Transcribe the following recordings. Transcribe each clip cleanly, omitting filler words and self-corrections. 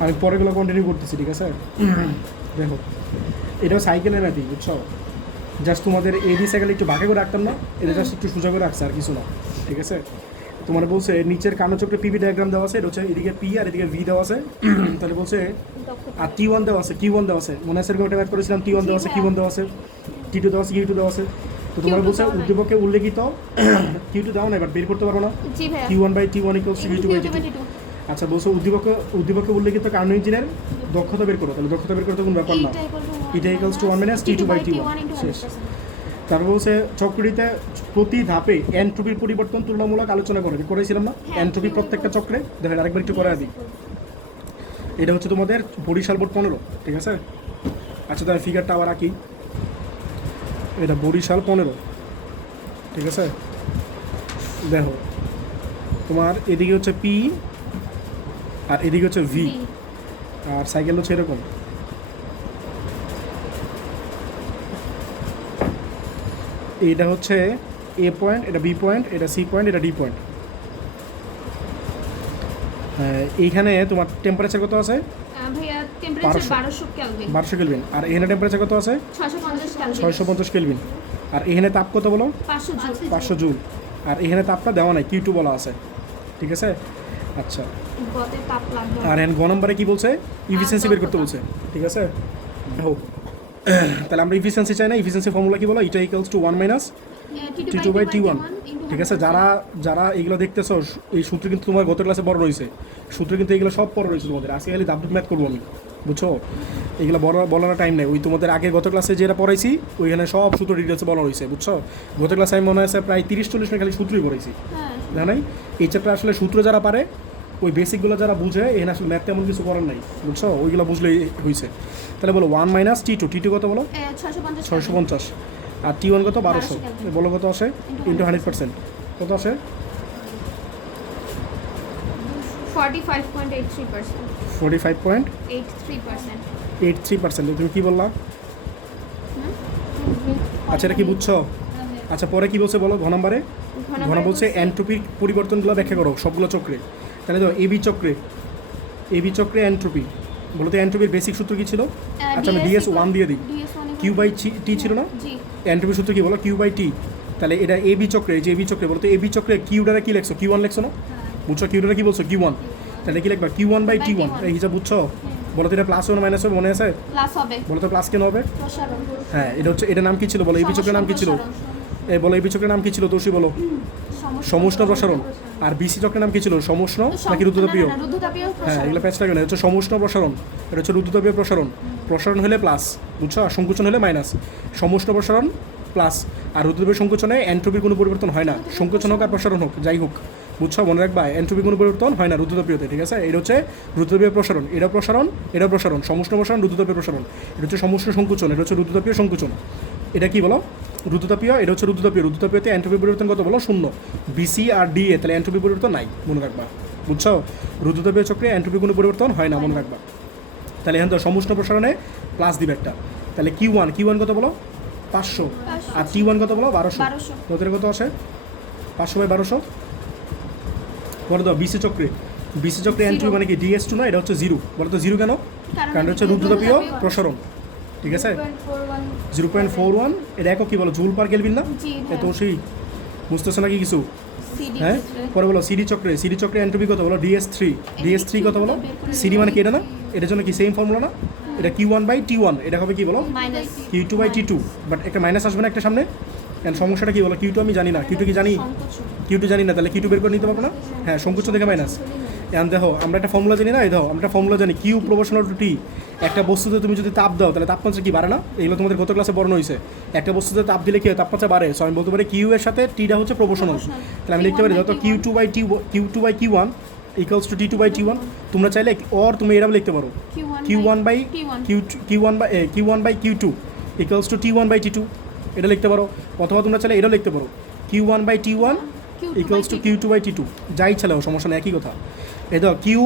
আমি পরেগুলো কন্টিনিউ করতেছি, ঠিক আছে? দেখো, এটাও সাইকেলের ম্যাথই, বুঝছো? জাস্ট তোমাদের এডি সাইকেল একটু বাঁকে করে রাখতাম না, এটা জাস্ট একটু সোজা করে রাখছে, আর কিছু না, ঠিক আছে? তোমার বলছে নিচের কার্ণচক্রে পিভি ডায়াগ্রাম দেওয়া আছে, এটা হচ্ছে এদিকে পি আর এদিকে ভি দেওয়া আছে। তাহলে বলছে আর টি ওয়ান দেওয়া আছে, কিউ ওয়ান দেওয়া আছে, মনে আছে এরকম একটা ম্যাথ করেছিলাম, টি ওয়ান দেওয়া আছে, কিউ ওয়ান দেওয়া আছে, টি টু দেওয়া আছে, কিউ টু দেওয়া আছে। তো তোমার বলছে উদ্দীপকে উল্লেখিত কিউ টু দাও না, এবার বের করতে পারো না, Q one by T one equals Q two by T two. আচ্ছা, বলছো উদ্দীপকে উল্লেখিত কার্ণ ইঞ্জিনের দক্ষতা বের করো, তাহলে দক্ষতা বের করতে কোনো ব্যাপার না, এটা equals to one minus T two by T one, শেষ। তারপর বলছে চক্রটিতে প্রতি ধাপে এনট্রপির পরিবর্তন তুলনামূলক আলোচনা করেছিলাম না, এনট্রপি প্রত্যেকটা চক্রে। দেখেন আরেকবার একটু করে দিই, এটা হচ্ছে তোমাদের বরিশাল বোর্ড 15, ঠিক আছে? আচ্ছা, তাহলে ফিগারটা আবার আঁকি, এটা বরিশাল 15, ঠিক আছে? দেখো, তোমার এদিকে হচ্ছে পি আর এদিকে হচ্ছে ভি, আর সাইকেল হচ্ছে এরকম। এটা হচ্ছে এ পয়েন্ট, এটা বি পয়েন্ট, এটা সি পয়েন্ট, এটা ডি পয়েন্ট। এইখানে তোমার টেম্পারেচার কত আছে? ভাইয়া টেম্পারেচার 1200 কেলভিন। আর এখানে টেম্পারেচার কত আছে? 650 কেলভিন। আর এখানে তাপ কত বলো? 500 জুল। আর এখানে তাপটা দেওয়া নাই, কিউ টু বলা আছে, ঠিক আছে? আচ্ছা, আর এখানে গ নম্বরে কি বলছে? ইফিসিয়েন্সি বের করতে বলছে, ঠিক আছে? দেখো, তাহলে আমরা ইফিসিয়েন্সি চাই না, ইফিসিয়েন্সি ফর্মুলা কি বলো? Eta equals to 1 minus T two by T one, ঠিক আছে? যারা এইগুলো দেখতেছো, এই সূত্র কিন্তু তোমার গত ক্লাসে বড় রয়েছে, সূত্র কিন্তু এগুলো সব পড়া রয়েছে তোমাদের। আজকে খালি দাবদুব ম্যাথ করবো আমি, বুঝছো? এগুলো বলার টাইম নেই, ওই তোমাদের আগে গত ক্লাসে যেটা পড়াইছি ওইখানে সব সূত্র ডিটেলসে বলা রয়েছে, বুঝছো? গত ক্লাসে আমি মনে আছে প্রায় 30-40 মিনিট খালি সূত্রই পড়াইছি, জানো নাই? এই চ্যাপ্টার আসলে সূত্র যারা পারে, ওই বেসিকগুলো যারা বুঝে, এখানে আসলে ম্যাথ তেমন কিছু করার নাই, বুঝছো? ওইগুলো বুঝলেই হয়েছে। তাহলে বলো 1 minus T two, T two কত বলো? 650। আর টি ওয়ান কত? 1200। বলো কত আসে? ইন্টু 100% কত আসে? 45.83%। তুমি কি বললা? আচ্ছা, এটা কি বুঝছো? আচ্ছা, পরে কি বলছে বলো? ঘ নম্বরে বলছে এনট্রপির পরিবর্তনগুলো ব্যাখ্যা করো সবগুলো চক্রে। তাহলে তো এবি চক্রে এনট্রপি, বলো তো এনট্রপির বেসিক সূত্র কি ছিল? আচ্ছা, আমি ডিএস 1 দিয়ে দিই, কিউ বাই টি ছিল না? এনট্রপির সূত্র কি বলো? Q by T. তাহলে এটা এবি চক্রে, যে এবি চক্রে, বলো তো এবি চক্রে কিউটারে কি লেখছো? কিউ ওয়ান লেখছো না? বুঝছো? কিউটারে কি বলছো? Q one. তাহলে কি লিখবা? Q one by T one, এই হিসাব বুঝছো? বলো তো এটা প্লাস হবে মাইনাস হবে, মনে আছে? বলো তো প্লাস কেন হবে? হ্যাঁ, এটা হচ্ছে, এটার নাম কি ছিল বলো? এবি চক্রের নাম কি ছিল? বলো এবি চক্রের নাম কি ছিল? তোষি বলো। সমুষ্ণ প্রসারণ। আর বিসি চক্রের নাম কি ছিল? সমুষ্ণ নাকি রুদ্রতাপীয়? হ্যাঁ, এগুলো প্যাচ লাগে না, এটা হচ্ছে সমুষ্ণ প্রসারণ, এটা হচ্ছে রুদ্রতাপীয় প্রসারণ। প্রসারণ হলে প্লাস, বুঝছো? আর সংকোচন হলে মাইনাস। সমুষ্ণ প্রসারণ প্লাস, আর রুদ্রতাপীয় সংকোচনে এনট্রপির কোনো পরিবর্তন হয় না, সংকোচন হোক আর প্রসারণ হোক, যাই হোক, বুঝছো? মনে রাখবা, এনট্রপির কোনো পরিবর্তন হয় না রুদ্রতাপীয়তে, ঠিক আছে? এটা হচ্ছে রুদ্রতাপীয় প্রসারণ, এটা প্রসারণ, সমুষ্ণ প্রসারণ, রুদ্রতাপীয় প্রসারণ। এটা হচ্ছে সমুষ্ণ সংকোচন, এটা হচ্ছে রুদ্রতাপীয় সংকোচন। এটা কি বলো? রুদ্রতাপীয়। এটা হচ্ছে রুদ্রতাপীয়তে এনট্রপি পরিবর্তন কত বলো? 0। বিসি আর ডিএ, তাহলে এনট্রপি পরিবর্তন নাই, মনে রাখবা, বুঝছো? রুদ্রতাপীয় চক্রে এনট্রপি কোনো পরিবর্তন হয় না, মনে রাখবা। তাহলে এখন তো সমুষ্ণ প্রসারণে প্লাস দিবে একটা। তাহলে কিউ ওয়ান কত বলো? 500। আর টি ওয়ান কত বলো? 1200। তোদের কত আসে? 500/1200। বলো তো বিসি চক্রে এনট্রপি মানে কি? ডিএস 2 না, এটা হচ্ছে 0। বলো তো 0 কেন? কারণ হচ্ছে রুদ্রতাপীয় প্রসারণ, ঠিক আছে? 0.41। এটা একক কি বলো? জুল পার কেলভিন না? এত সেই বুঝতেছো নাকি কিছু? হ্যাঁ, পরে বলো সিডি চক্রে এনট্রপি কত বলো? ডিএস 3 কত বলো? সিডি মানে কি? এটা না, এটার জন্য কি সেম ফর্মুলা না? এটা Q one by T one, এটা হবে কি বলো? Q two by T two. But একটা মাইনাস আসবে না একটা সামনে? সমস্যাটা কি বলো? কিউ টু আমি জানি না, কিউ টু কি জানি? কিউ টু জানি না, তাহলে কিউ টু বের করে নিতে পারবো না? হ্যাঁ, সংকোচন থেকে মাইনাস। এখন দেখো, আমরা একটা ফর্মুলা জানি না, এই দেখো, আমরা একটা ফর্মুলা জানি, কিউ প্রপোর্শনাল টু টি। একটা বস্তুতে তুমি যদি তাপ দাও, তাহলে তাপমাত্রা কি বাড়ে না? এগুলো তোমাদের গত ক্লাসে বর্ণনা হয়েছে। একটা বস্তুতে তাপ দিলে কি হয়? তাপমাত্রা বাড়ে। সো আমি বলতে পারি কিউ এর সাথে টিটা হচ্ছে প্রপোর্শনাল। তাহলে আমি লিখতে পারি যত Q two by Q one equals to T two by T one. তোমরা চাইলে তুমি এরকম লিখতে পারো, Q one by Q two equals to T one by T two, এটা লিখতে পারো। অথবা তোমরা চাইলে এটাও লিখতে পারো, Q one by T one equals to Q two by T two. যাই চালাও, সমস্যা নেই, একই কথা। এই দেখো, কিউ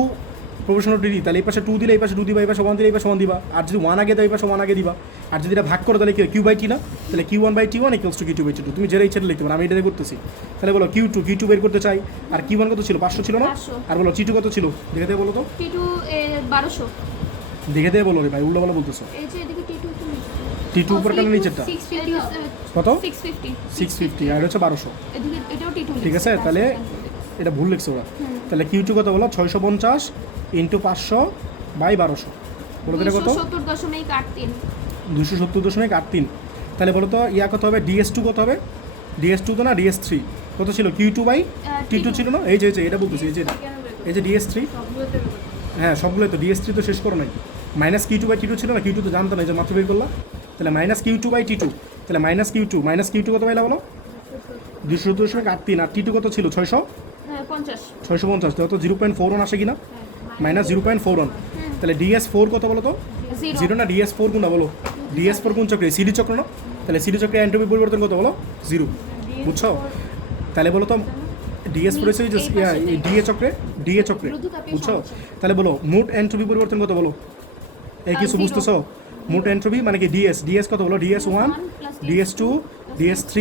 প্রপোর্শনাল টু ডি, তাহলে এই পাশে 2 দিলে এই পাশে 2 দিবা, এই পাশে 1 দিলে এই পাশে 1 দিবা। আর যদি 1 আগে দাও, এই পাশে 1 আগে দিবা। আর যদি এটা ভাগ করো, তাহলে কি কিউ বাই টি না? তাহলে Q one by T one equals to Q two by T two. তুমি যেটা ইচ্ছা লিখতে পারো, আমি এটা করতেছি। তাহলে বলো কিউ টু বের করতে চাই। আর কিউ ওয়ান কত ছিল? 500 ছিল না? আর বলো টি টু কত ছিল? দেখে বলো তো। 1200 দেখে দিয়ে বলো রে ভাই, উল্টো বলা বলতেছো। এই যে এদিকে T2 একটু নিচে T2 উপর কেন নিচেরটা? 650 কত? 650 650 আর হচ্ছে 1200। এদিকে এটাও T2 ঠিক আছে, তাহলে এটা ভুল লিখছে ওরা। তাহলে Q2 কত বলো? 650 ইন্টু 500 বাই 1200। বলো তো এটা কত? 270.83 270.83। তাহলে বলো তো ইয়া কত হবে? DS2 কত হবে? DS2 তো না, DS3 কত ছিল? Q2 বাই T2 ছিল না? এই যে এটা বলতেছি, এই যে এটা, এই যে DS3। হ্যাঁ সবগুলোই তো, DS3 তো শেষ করো নাই। মাইনাস Q2 বাই T2 ছিল না? Q2 তো জানতো না, এই যে মাত্র বের করলাম। তাহলে মাইনাস Q2 বাই T2, তাহলে মাইনাস Q2 কত পাইলা বলো? 270.83। আর T2 কত ছিল? 650, তো 0.41 আসে কিনা? মাইনাস 0.41। তাহলে DS4 কত বলো তো? 0 না, DS4 কোনটা বলো? DS4 কোন চক্রে? সিডি চক্র না? তাহলে সিডি চক্রে এন্ট্রপি পরিবর্তন কত বলো? 0। বুঝছো? তাহলে বলো তো DS4 হচ্ছে DA চক্রে, বুঝছো? তাহলে বলো মোট এন্ট্রপি পরিবর্তন কত বলো? এই কিছু বুঝতেছো? মোট এন্ট্রপি মানে কি? DS কত বলো? DS1, DS2, DS3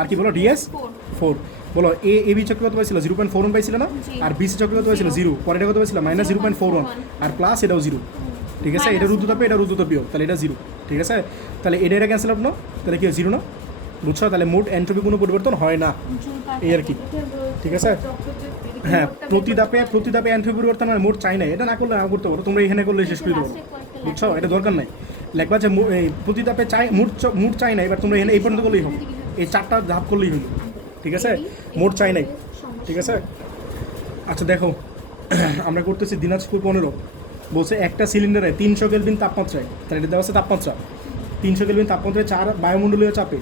আর কি বলো? DS4 বলো। এবি চক্র কত পাইছিল? 0.41 পাইছিল না? আর বিসি চক্র কত পাইছিল? 0। পরে এটা কত পাইছিল? মাইনাস 0.41 আর প্লাস এটাও 0। ঠিক আছে, এটা রুদ্রতাপে, এটা রুদ্রতাপীয়, তাহলে এটা 0। ঠিক আছে, তাহলে এটা ক্যান্সেল আউট না, তাহলে কি 0 না? বুঝছো? তাহলে মোট এন্ট্রপি কোনো পরিবর্তন হয় না, এই আর কি। ঠিক আছে, হ্যাঁ, প্রতি ধাপে এন্ট্রপি পরিবর্তন হয়, মোট চাই না। এটা না করলে না করতে পারো, তোমরা এখানে করলে শেষ করে দেবো। বুঝছো? এটা দরকার নাই লেখবা যে এই প্রতি ধাপে চাই, মোট চাই না। এবার তোমরা এখানে এই পর্যন্ত করলেই হবে, এই 4টা ধাপ করলেই হলো। ঠিক আছে, মোট চাই নাই। ঠিক আছে, আচ্ছা দেখো আমরা করতেছি দিনাজপুর 15। বলছে একটা সিলিন্ডারে 300 কেলভিন তাপমাত্রায়, তাহলে এটা দেওয়া আছে তাপমাত্রা 300 কেলভিন তাপমাত্রায় 4 বায়ুমণ্ডলীয় চাপে,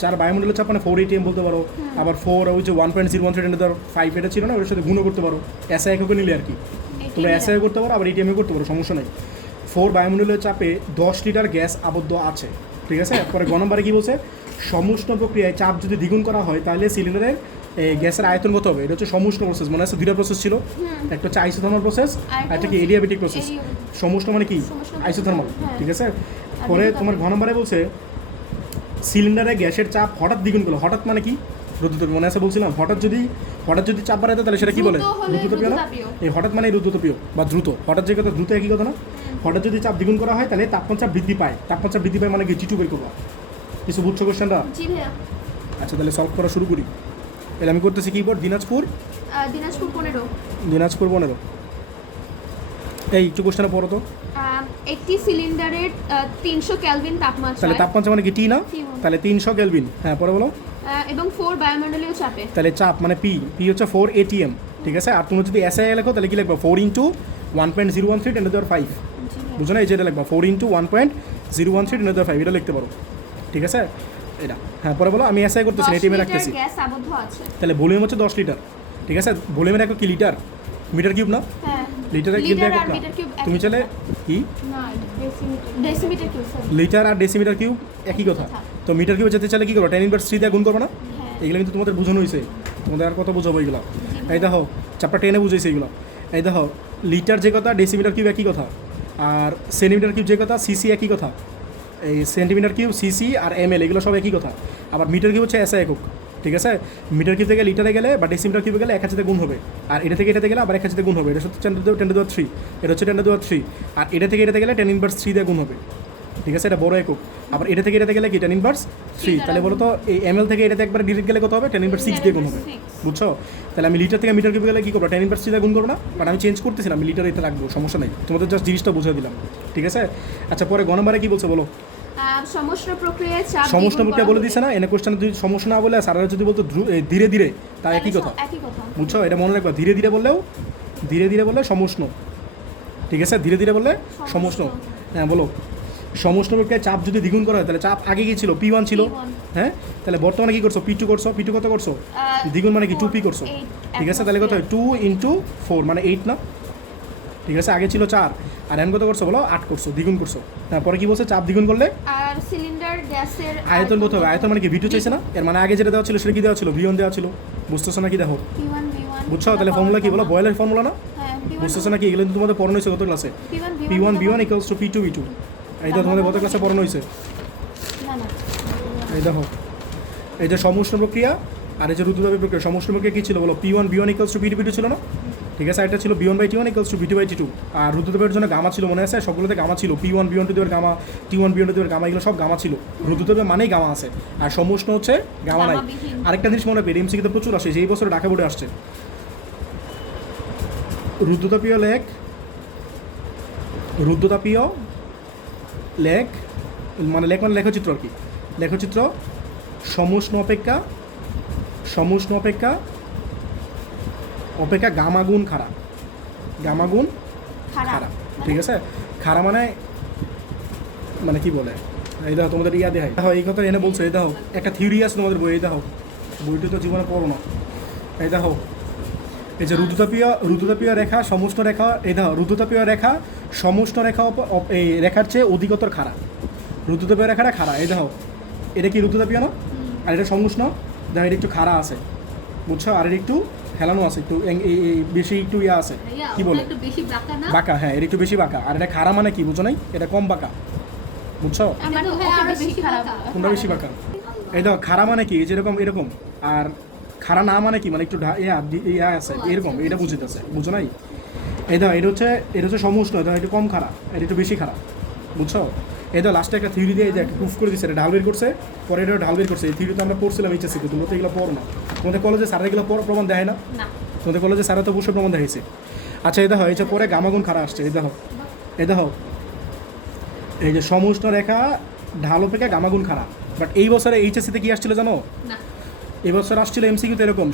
4 বায়ুমণ্ডলীয় চাপ মানে 4 ATM বলতে পারো। আবার 4 ওই যে 1.013 এটা ছিল না, ওর সাথে গুণও করতে পারো, এসআই এককে নিলে আর কি। তোমরা এসআই করতে পারো, আবার এটিএমও করতে পারো, সমস্যা নেই। 4 বায়ুমণ্ডলীয় চাপে 10 লিটার গ্যাস আবদ্ধ আছে। ঠিক আছে, পরে গ নম্বরে কী বলছে? সমুষ্ণ প্রক্রিয়ায় চাপ যদি দ্বিগুণ করা হয় তাহলে সিলিন্ডারের গ্যাসের আয়তন কত হবে? এটা হচ্ছে সমুষ্ণ প্রসেস। মনে আছে 2টা প্রসেস ছিল, একটা হচ্ছে আইসোথার্মাল প্রসেস আর একটা কি এডিয়াবেটিক প্রসেস। সমুষ্ণ মানে কি? আইসোথার্মাল। ঠিক আছে, পরে তোমার ঘ নম্বরে বলছে সিলিন্ডারে গ্যাসের চাপ হঠাৎ দ্বিগুণ করলো। হঠাৎ মানে কি? রুদ্রতাপীয়। মনে আছে বলছিলাম, হঠাৎ যদি চাপ বাড়ায় তাহলে সেটা কি বলে? রুদ্রতাপীয় না? এই হঠাৎ মানে রুদ্রতাপীয় বা দ্রুত। হঠাৎ যে কথা, দ্রুত একই কথা না? হঠাৎ যদি চাপ দ্বিগুণ করা হয় তাহলে তাপমাত্রা বৃদ্ধি পায়। তাপমাত্রা বৃদ্ধি পায় মানে কি? T2 বের করবা। কিছু বুঝছো কোশ্চেনটা? আচ্ছা তাহলে সলভ করা শুরু করি। তাহলে আমি করতেছি কি? দিনাজপুর 15। এই একটু কোশ্চেনটা পড়ো তো। একটি সিলিন্ডারের 300 কেলভিন তাপমাত্রা, তাহলে তাপমাত্রা মানে কি? টি না? তাহলে 300 কেলভিন। হ্যাঁ পরে বলো। এবং 4 বায়ুমণ্ডলীয় চাপে, তাহলে চাপ মানে পি হচ্ছে 4 ATM। ঠিক আছে, আর তুমি যদি এসআই লেখো তাহলে কি লিখবা? 4 × 1.013 × 10⁵। বুঝো না? এই যে এটা লিখবা 4 × 1.013 × 10⁵, এটা লিখতে পারো। ঠিক আছে, এটা। হ্যাঁ পরে বলো। আমি এসআই করতেছি, এটিএমে রাখতেছি। গ্যাস আবদ্ধ আছে। তাহলে ভলিউম হচ্ছে 10 লিটার। ঠিক আছে, ভলিউমের একক কি? লিটার। মিটার কিউব না? হ্যাঁ, লিটারের কিউব একক না। তুমি চাইলে কি? না, ডেসিমিটার কিউব। লিটার আর ডেসিমিটার কিউব একই কথা। তো মিটার কিউব যেতে চাইলে কি করবো? 10⁻³ দিয়ে গুণ করবো না? এগুলো কিন্তু তোমাদের বোঝানো হয়েছে, তোমাদের আর কত বোঝাবো এগুলো? এই দেখো চ্যাপ্টার 10-এ বুঝেছে এগুলো। এই দেখো লিটার যে কথা, ডেসিমিটার কিউব একই কথা। আর সেন্টিমিটার কিউব যে কথা, সিসি একই কথা। এই সেন্টিমিটার কিউব, সিসি আর ml এগুলো সব একই কথা। আবার মিটার কিউব হচ্ছে এসআই একক। ঠিক আছে, মিটার কিউব থেকে লিটারে গেলে বা ডেসিমিটার কিউবে গেলে 1 গুণ হবে। আর এটা থেকে এটাতে গেলে আবার 1 গুণ হবে। এটা হচ্ছে 10⁻³ এটা হচ্ছে 10⁻³। আর এটা থেকে এটাতে গেলে 10⁻³ দিয়ে গুণ হবে। ঠিক আছে, এটা বড় একক। আবার এটা থেকে এটাতে গেলে কি? 10⁻³ তাহলে বলো তো এই ml থেকে এটাতে একবার ডিরেক্ট গেলে কত হবে? 10⁻6 দিয়ে গুণ হবে। বুঝছো? তাহলে আমি লিটার থেকে মিটার কিউবে গেলে কি করবো? 10⁻³ দিয়ে গুণ করবো না? বাট আমি চেঞ্জ করতেছিলাম, আমি লিটার এটা রাখবো, সমস্যা নেই। তোমাদের জাস্ট জিনিসটা বুঝিয়ে দিলাম। ঠিক আছে, আচ্ছা পরে গ নম্বরে কি বলছে বলো? সমষ্ণ প্রক্রিয়ায় চাপ সমষ্ণ প্রক্রিয়া বলে দিছে না? এনে কোশ্চেনে যদি সমষ্ণ না বলে স্যাররা যদি বলতো ধীরে ধীরে, তা একই কথা। বুঝছো? এটা মনে রাখবা, ধীরে ধীরে বললে সমষ্ণ। ঠিক আছে, ধীরে ধীরে বললে সমষ্ণ। হ্যাঁ বলো। সমষ্ণ প্রক্রিয়ায় চাপ যদি দ্বিগুণ করা হয় তাহলে চাপ আগে কি ছিল? P1 ছিল। হ্যাঁ, তাহলে বর্তমানে কি করছো? P2 করছো। P2 কত করছো? দ্বিগুণ মানে কি? 2P করছো। ঠিক আছে, তাহলে কত হয়? 2 × 4 মানে 8 না? ঠিক আছে, আগে ছিল 4 আর এখন কত করছো বলো? 8 করছো, দ্বিগুণ করছো। তারপরে কি বলছে? চাপ দ্বিগুণ করলে আর সিলিন্ডার গ্যাসের আয়তন কত হবে? আয়তন মানে কি? V2 চাইছে না? এর মানে আগে যেটা দেওয়া ছিল সেটা কি দেওয়া ছিল? V1 দেওয়া ছিল। বুঝতেছো নাকি? দেখো বুঝছো? তাহলে ফর্মুলা কি বলো? বয়েলের ফর্মুলা না? বুঝতেছো নাকি? এগুলো কিন্তু তোমাদের পড়ানো হয়েছে কত ক্লাসে? P1 V1 = P2 V2। এইটা তোমাদের কত ক্লাসে পড়ানো হয়েছে? এই দেখো, এই যে সমষ্ণ প্রক্রিয়া আর এই যে রুদ্রতাপীয় প্রক্রিয়া। সমষ্ণ প্রক্রিয়া কী ছিল বলো? P1 V1 = P2 V2 ছিল না? ঠিক আছে, এটা ছিল B1 by T1 equals to B2 by T2। আর রুদ্রতাপের জন্য গামা ছিল, মনে আছে? সবগুলোতে গামা ছিল, P1 B1 টু দেওয়ার গামা, T1 B1 টু দেওয়ার গামা, এগুলো সব গামা ছিল। রুদ্রতাপের মানেই গামা আছে, আর সমুষ্ণ হচ্ছে গামা নাই। গামাবিহীন। আরেকটা জিনিস মনে রাখবে, এমসিকিউতে প্রচুর আসে, যেই বছর ঢাকা বোর্ডে আসছে। রুদ্রতাপীয় লেখ মানে লেখচিত্র আর কি, লেখচিত্র সমুষ্ণ অপেক্ষা গামাগুণ খাড়া, গামাগুণ খাড়া। ঠিক আছে, খাড়া মানে কি বলে, এই দেখো তোমাদের ইয়া দেখাই, দেখো এই কথা এনে বলছো। এই দেখো একটা থিওরি আছে তোমাদের বই, এই দেখো বইটা তো জীবনে পড়ো না। এই দেখো এই যে রুদ্রতাপীয় রেখা সমুষ্ণ রেখা, এই দেখো রুদ্রতাপীয় রেখা সমুষ্ণ রেখা এই রেখার চেয়ে অধিকতর খাড়া, রুদ্রতাপীয় রেখাটা খাড়া। এই দেখো এটা কি রুদ্রতাপীয় না, আর এটা সমুষ্ণ, দেখো এটা একটু খাড়া আছে, বুঝছো? আর এটা একটু হেলানো আছে, একটু বেশি একটু ইয়া আছে, কি বলে, একটু বেশি বাঁকা না? বাঁকা, হ্যাঁ এটা একটু বেশি বাঁকা। আর এটা খাড়া মানে কি বুঝো নাই, এটা কম বাঁকা, বুঝছো? আমার তো হ্যাঁ আরো বেশি খারাপ। কোনটা বেশি বাঁকা? এই দেখো খাড়া মানে কি, যেরকম এরকম, আর খাড়া না মানে কি, মানে একটু ইয়া আছে এরকম, এটা বুঝিতেছে, বুঝো নাই? এই দেখো এটা হচ্ছে সমুষ্ণ, এটা একটু কম খাড়া, এটা একটু বেশি খাড়া, বুঝছো? এই তো লাস্টে একটা থিওরি দিয়ে এই যে একটা প্রুফ করে দিচ্ছে, এটা ঢাল বের করছে, পরে এটা ঢাল বের করছে। এই থিওরি তো আমরা পড়ছিলাম এইচএসসিতে, তোমরা তো এগুলো পড়ো না। তোমাদের কলেজে স্যার এগুলো প্রমাণ দেয় না? তোমাদের কলেজে স্যারা তো অবশ্যই প্রমাণ দেখাইছে। আচ্ছা এই দেখো এই যে পরে গামাগুণ খাড়া আসছে, এই দেখো এই যে সমুষ্ণ রেখা ঢাল অপেক্ষা গামাগুণ খাড়া। বাট এই বছরে এইচএসসিতে কি আসছিল জানো? এই বছর আসছিল এমসিকিউতে এরকম,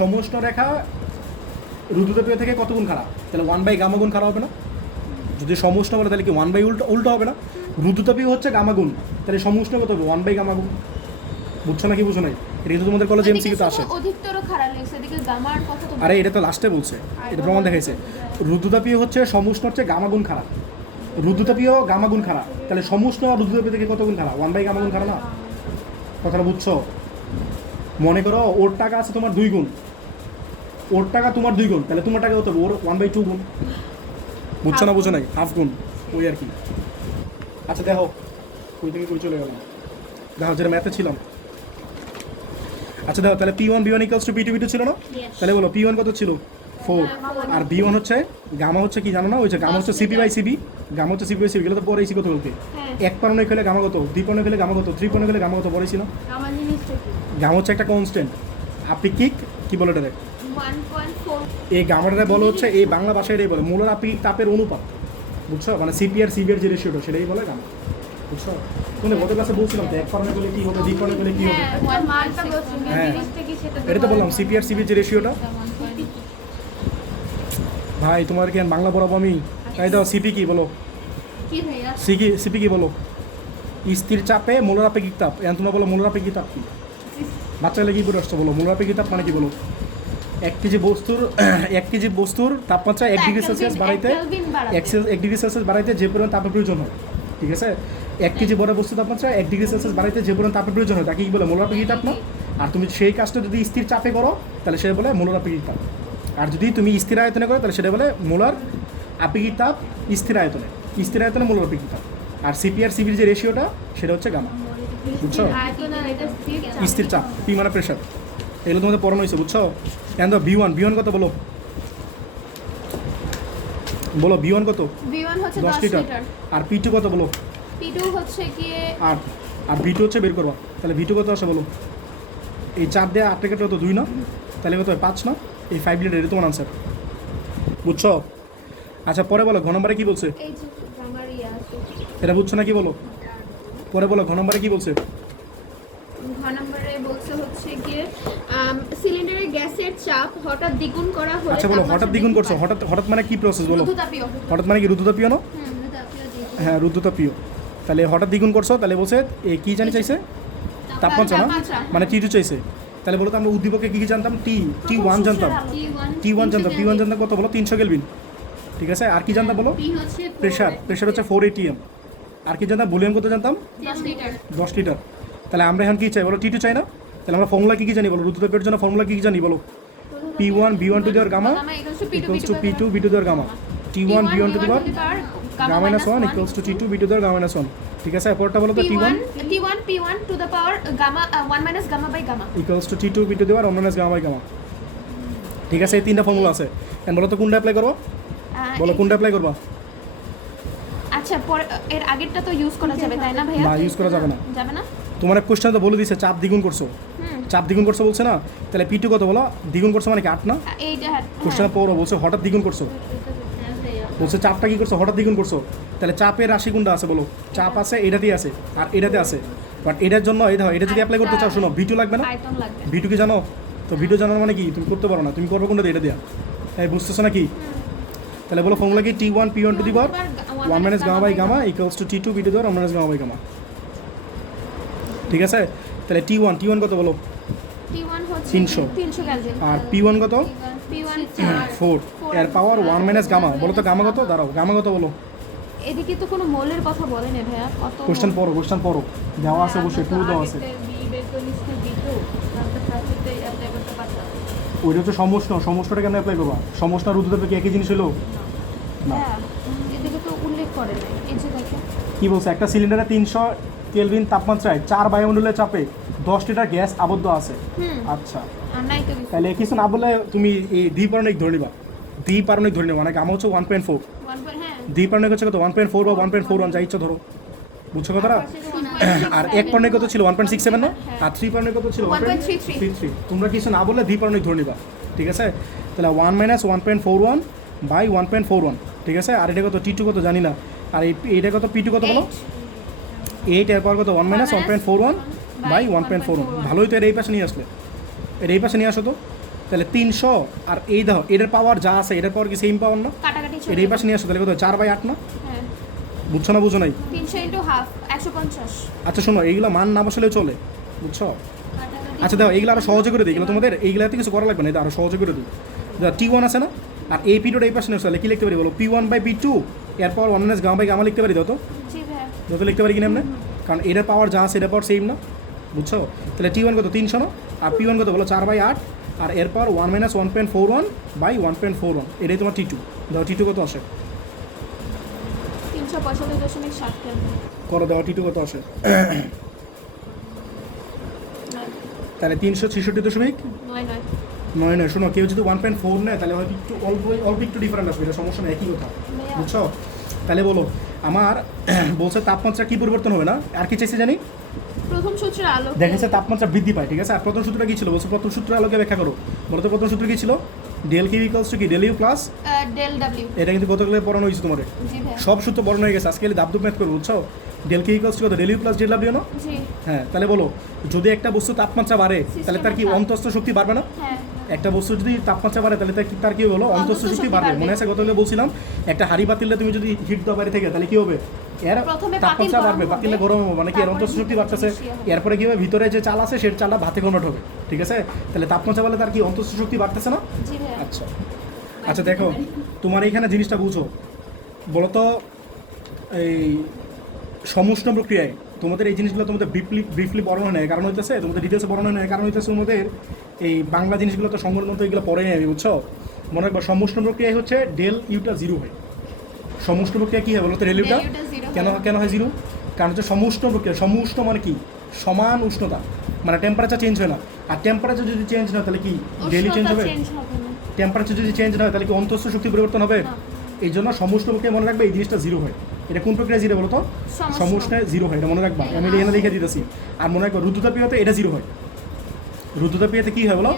সমুষ্ণ রেখা রুদ্রতাপীয় থেকে কত গুণ খাড়া, তাহলে 1 বাই গামাগুণ খাড়া হবে না? যদি সমুষ্ণ বলে তাহলে কি 1 বাই উল্টো হবে না? রুদ্রতাপীয় হচ্ছে গামাগুণ, তাহলে সমুষ্ণ কত হবে? 1 বাই গামাগুণ। বুঝছো নাকি বুঝো নাই? এটা কিন্তু তোমাদের কলেজে এমসিকিউতে আসে। অধিকতর খারাপ লাগছে, এদিকে গামার কথা তো আরে এটা তো লাস্টে বলছে, এটা প্রমাণ দেখাইছে। রুদ্রতাপীয় হচ্ছে সমুষ্ণ হচ্ছে গামাগুণ খাড়া, রুদ্রতাপীয় গামাগুণ খাড়া, তাহলে সমুষ্ণ রুদ্রতাপীয় থেকে কত গুণ খাড়া? 1 বাই গামাগুণ খাড়া না? কথাটা বুঝছো? মনে করো ওর টাকা আছে তোমার 2 গুণ, ওর টাকা তোমার 2 গুণ, তাহলে তোমার টাকা কত হবে? ওর 1 বাই 2 গুণ। বুঝছো না বুঝো নাই? হাফ গুণ, ওই আর কি। আচ্ছা দেখো কই থেকে কই চলে গেলাম, দেখো যেটা ম্যাথে ছিলাম। আচ্ছা দেখো তাহলে P1 B1 equals to P2 B2 ছিল না? তাহলে বলো P1 কত ছিল? 4, আর B1 হচ্ছে গামা হচ্ছে কি জানো না? ওই যে গামা হচ্ছে CP বাই CB, গামা হচ্ছে CP বাই CB, এগুলো তো পড়েছি কত বলতে। 1 পারণে খেলে গামা কত, 2 পারণে খেলে গামা কত, 3 পারণে খেলে গামা কত পড়েছি না? আমার জিনিসটা কি গামা হচ্ছে একটা কনস্ট্যান্ট, আপেক্ষিক কি বলে এটা দেখ, 1.4 এই গামাটা বলে হচ্ছে এই বাংলা ভাষায় এটাই বলে মোলার আপেক্ষিক তাপের অনুপাত, বুঝছো? মানে CP আর CB এর যে রেশিওটা সেটাই বলে গামা, বুঝছো? তুমি গত ক্লাসে বলছিলাম তো 1 পারণে খেলে কি হবে, 2 পারণে খেলে কি হবে। হ্যাঁ 1.6 হ্যাঁ জিনিসটা কি সেটা এটা তো বললাম CP আর CB এর যে রেশিওটা। ভাই তোমার কি বাংলা পড়াবো আমি? তাই দাও সিপি কি বলো, কি ভাইয়া? সিপি কি বলো? স্থির চাপে মোলার আপেক্ষিক তাপ। এখন তোমরা বলো মোলার আপেক্ষিক তাপ কি? বাচ্চা লেগে কি পড়ে আসছো বলো? মোলার আপেক্ষিক তাপ মানে কি বলো? 1 কেজি বস্তুর তাপমাত্রা 1 ডিগ্রি সেলসিয়াস বাড়াইতে 1 ডিগ্রি সেলসিয়াস বাড়াইতে যে পরিমাণ তাপের প্রয়োজন হয়, ঠিক আছে? 1 কেজি বড় বস্তুর তাপমাত্রা 1 ডিগ্রি সেলসিয়াস বাড়াইতে যে পরিমাণ তাপের প্রয়োজন হয় তাকে কি বলে? মোলার আপেক্ষিক তাপ না? আর তুমি সেই কাজটা যদি স্থির চাপে করো তাহলে সেটা বলে মোলার আপেক্ষিক তাপ। আর যদি তুমি স্থির আয়তনে করো তাহলে সেটা বলে মোলার আপেক্ষিক তাপ স্থির আয়তনে মোলার আপেক্ষিক তাপ। আর সিপি আর সিবির যে রেশিওটা সেটা হচ্ছে গামা, বুঝছো? স্থির চাপ, পি মানে প্রেশার, এগুলো তোমাদের পড়ানো হয়েছে, বুঝছো? এখন তো B1 কত বলো? B1 কত? B1 হচ্ছে 10 10 লিটার। লিটার। আর P2 কত বলো? P2 হচ্ছে গিয়ে আর V2 হচ্ছে বের করবা, তাহলে V2 কত আসে বলো? এই 4 দিয়ে 8 থেকে কত 2 না? তাহলে কত হয় 5 না? এই 5 লিটার, এটা তোমার আনসার, বুঝছো? আচ্ছা পরে বলো ঘ নম্বরে কি বলছে? এই যে গামার ইয়া আছে, এটা বুঝছো না কি বলো? পরে বলো ঘ নম্বরে কি বলছে? ঘ নম্বরে বলছে হচ্ছে গিয়ে সিলিন্ডারের গ্যাসের চাপ হঠাৎ দ্বিগুণ করা হলে আচ্ছা বলো হঠাৎ দ্বিগুণ করছো, হঠাৎ মানে কি প্রসেস বলো? রুদ্ধতাপীয়। হঠাৎ মানে কি রুদ্ধতাপীয় না? রুদ্ধতাপীয় যে হ্যাঁ রুদ্ধতাপীয়। তাহলে হঠাৎ দ্বিগুণ করছো, তাহলে বলছে এ কি জানি চাইছে? তাপমাত্রা না? মানে T2 চাইছে। তাহলে বলো তো আমরা উদ্দীপকে কি জানতাম? T1 জানতাম, T1 জানতাম কত বলো? 300 কেলভিন, ঠিক আছে? আর কি জানতাম বলো? P হচ্ছে প্রেশার হচ্ছে 4 atm। আর কি জানতাম? ভলিউম কত জানতাম? 10 লিটার। 10 লিটার। তাহলে আমরা এখন কি চাই বলো? T2 চাই না? তাহলে আমরা ফর্মুলা কি জানি বলো? রুদ্ধতাপের জন্য ফর্মুলা কি জানি বলো? P1 B1 টু দেওয়ার gamma equals two P2 B2 দেওয়ার গামা, T1 B1 টু দেওয়ার gamma minus 1 equals to T2 B2 দেওয়ার গামা মাইনাস 1, ঠিক আছে? পরটা বলো তো T1 P1 to the power gamma 1 minus gamma by gamma equals to T2 B2 দেওয়ার 1 minus gamma by gamma, ঠিক আছে, এই তিনটা ফর্মুলা আছে। এখন বলো তো কোনটা অ্যাপ্লাই করবো, বলো কোনটা অ্যাপ্লাই করবা? আচ্ছা পরে এর আগেরটা তো ইউজ করা যাবে তাই না ভাইয়া? না, ইউজ করা যাবে না। যাবে না? তোমার এক কোশ্চেন তো বলে দিছে চাপ দ্বিগুণ করছো, চাপ দ্বিগুণ করছো বলছে না, তাহলে P2 কত বলো? দ্বিগুণ করছো মানে কি 8 না? এইটা কোশ্চেন পড়ো বলছে হঠাৎ দ্বিগুণ করছো, বলছে চাপটা কি করছো? হঠাৎ দ্বিগুণ করছো। তাহলে চাপের রাশি কোনটা আছে বলো? চাপ আছে এটাতেই আছে আর এটাতে আছে, বাট এটার জন্য এই দেখো এটা যদি অ্যাপ্লাই করতে চাও শোনো V2 লাগবে না? আয়তন লাগবে। V2 কি জানো? তো V2 জানার মানে কি তুমি করতে পারো না, তুমি করবে কোনটা? এটা দিয়া। এই বুঝতেছো না কি? তাহলে বলো ফর্মুলা কি? T1 P1 to the power 1 minus gamma by gamma equals to T2 V2 দেওয়ার 1 মাইনাস গামা বাই গামা। ঠিক আছে, তাহলে T1 কত বলো? T1 হচ্ছে 300 কেলভিন আর P1 কত? P1 4 এর পাওয়ার 1 মাইনাস গামা। বলো তো গামা কত? দাঁড়াও, গামা কত বলো? এদিকে তো কোনো মোলের কথা বলেনি ভাইয়া, কত কোশ্চেন পড়ো দেওয়া আছে অবশ্যই, পুরো দেওয়া আছে। ওইটা হচ্ছে সমষ্ণটা কেন অ্যাপ্লাই করবা? সমষ্ণ আর রুদ্রতাপ কি একই জিনিস হলো? না। হ্যাঁ এদিকে তো উল্লেখ করে নাই, এই যে দেখো কি বলছে? একটা সিলিন্ডারে 300 কেলভিন তাপমাত্রায় 4 বায়ুমণ্ডলের চাপে 10 লিটার গ্যাস আবদ্ধ আছে। আচ্ছা, আর নাই তো কিছু। তাহলে কিছু না বললে তুমি এই দ্বিপারণিক ধরে নিবা, দ্বিপারণিক ধরে নিবা, মানে গামা হচ্ছে 1.4, হ্যাঁ দ্বিপারণিক হচ্ছে কত? 1.4 বা 1.41 যা ইচ্ছা ধরো, বুঝছো কথাটা? আর এক পারণিক কত ছিল? 1.67 না? আর 3 পারণিক কত ছিল? 1.33। তোমরা কিছু না বললে দ্বিপারণিক ধরে নিবা, ঠিক আছে? তাহলে 1 মাইনাস 1.41 বাই 1.41, ঠিক আছে? আর এটা কত? T2 কত জানি না, আর এইটা কত? P2 কত বলো? 8 এর পাওয়ার কত? 1 মাইনাস 1.41 বাই 1.41। ভালোই তো এর এই পাশে নিয়ে আসলে, এর এই পাশে নিয়ে আসো তো। তাহলে 300 আর এই দাও, এটার পাওয়ার যা আছে এটার পাওয়ার কি সেম পাওয়ার না? কাটাকাটি এর এই পাশে নিয়ে আসো, তাহলে কত? 4 বাই 8 না? হ্যাঁ বুঝছো না? বুঝো নাই? 300 ইনটু হাফ 150। আচ্ছা শোনো, এইগুলো মান না বসালেও চলে, বুঝছো? আচ্ছা দাও, এইগুলো আরো সহজে করে দিই, এগুলো তোমাদের এইগুলাতে কিছু করা লাগবে না, এটা আরো সহজে করে দিই। T1 আছে না, আর এই P2 এই পাশে নিয়ে আসলে কি লিখতে পারি বলো? P1 বাই P2 এরপর 1 মাইনাস গামা বাই গামা লিখতে পারি, দাও তো, জি ভাইয়া যত লিখতে পারি কি নামনে, কারণ এটার পাওয়ার যা আছে এটার পাওয়ার সেম না, বুঝছো? তাহলে T1 কত? 300 না? আর P1 কত বলো? 4 বাই 8 আর এরপর 1 মাইনাস 1.41 বাই 1.41, এটাই তোমার T2। দাও T2 কত আসে? 365.7 কেলভিন। করো, দাও T2 কত আসে? তাহলে 366.9। শোনো, কেউ যদি 1.4 নেয় তাহলে হয়তো একটু অল্প একটু ডিফারেন্ট আসবে, এটা সমস্যা নেই, একই কথা, বুঝছো? তাহলে বলো আমার বলছে তাপমাত্রা কি পরিবর্তন হবে না, আর কি চাইছে জানি? প্রথম সূত্রের আলো দেখেছে তাপমাত্রা বৃদ্ধি পায়, ঠিক আছে? আর প্রথম সূত্রটা কি ছিল? বলছে প্রথম সূত্রের আলোকে ব্যাখ্যা করো। বলো তো প্রথম সূত্র কি ছিল? ডেল কিউ ইকুয়ালস টু কি? Del U plus del W. এটা কিন্তু গতকালে পড়ানো হয়েছে তোমাদের, জি ভাইয়া সব সূত্র পড়ানো হয়ে গেছে, আজকে দাবদুব ম্যাথ করবো, বুঝছো? ডেল কিউ ইকুয়ালস টু কত? Del U plus del W না? জি হ্যাঁ, তাহলে বলো যদি একটা বস্তু তাপমাত্রা বাড়ে তাহলে তার কি অন্তঃস্থ শক্তি বাড়বে না? হ্যাঁ একটা বস্তু যদি তাপমাত্রা বাড়ে তাহলে তার কি হলো? অন্তঃস্থ শক্তি বাড়বে। মনে আছে গতকালে বলছিলাম একটা হাড়ি পাতিলে তুমি যদি হিট দাও বাইরে থেকে তাহলে কি হবে? এর প্রথমে তাপমাত্রা পাতিল বাড়বে, গরম পাতিলে হবে, গরম হবে, মানে কি এর অন্তঃস্থ শক্তি বাড়তেছে। বেশি হবে। এরপরে কি হবে? ভিতরে যে চাল আছে সেই চালটা ভাতে কনভার্ট হবে, ঠিক আছে? তাহলে তাপমাত্রা বাড়লে তার কি অন্তঃস্থ শক্তি বাড়তেছে না? জি ভাইয়া আচ্ছা আচ্ছা, দেখো তোমার এইখানে জিনিসটা বুঝো, বলো তো এই সমুষ্ণ প্রক্রিয়ায় তোমাদের এই জিনিসগুলো তোমাদের ব্রিফলি বর্ণনা নেয়, কারণ হইতেছে তোমাদের ডিটেলসে বর্ণনা নেয়, কারণ হইতেছে তোমাদের এই বাংলা জিনিসগুলো তো সংগ্রহ মতো এগুলো পড়ে নেই আমি, বুঝছো? মনে রাখবো সমুষ্ণ প্রক্রিয়ায় হচ্ছে ডেল ইউটা জিরো হয়। সমুষ্ণ প্রক্রিয়া কী হয় বলো তো? ডেল ইউটা কেন হয় জিরো? কারণ হচ্ছে সমুষ্ণ প্রক্রিয়া, সমুষ্ণ মানে কি? সমান উষ্ণতা, মানে টেম্পারেচার চেঞ্জ হয় না। আর টেম্পারেচার যদি চেঞ্জ না হয় তাহলে কি ডেলি চেঞ্জ হবে? টেম্পারেচার যদি চেঞ্জ না হয় তাহলে কি অন্তঃস্থ শক্তি পরিবর্তন হবে? এই জন্য সমুষ্ণ প্রক্রিয়া মনে রাখবে এই জিনিসটা জিরো হয়। এটা কোন প্রক্রিয়া জিরো বলো তো? সমুষ্ণে জিরো হয়, এটা মনে রাখবা, আমি এখানে লিখে দিতেছি। আর মনে রাখবা রুদ্রতাপীয়তে এটা জিরো হয়। রুদ্রতাপীয়তে কি হয় বলো?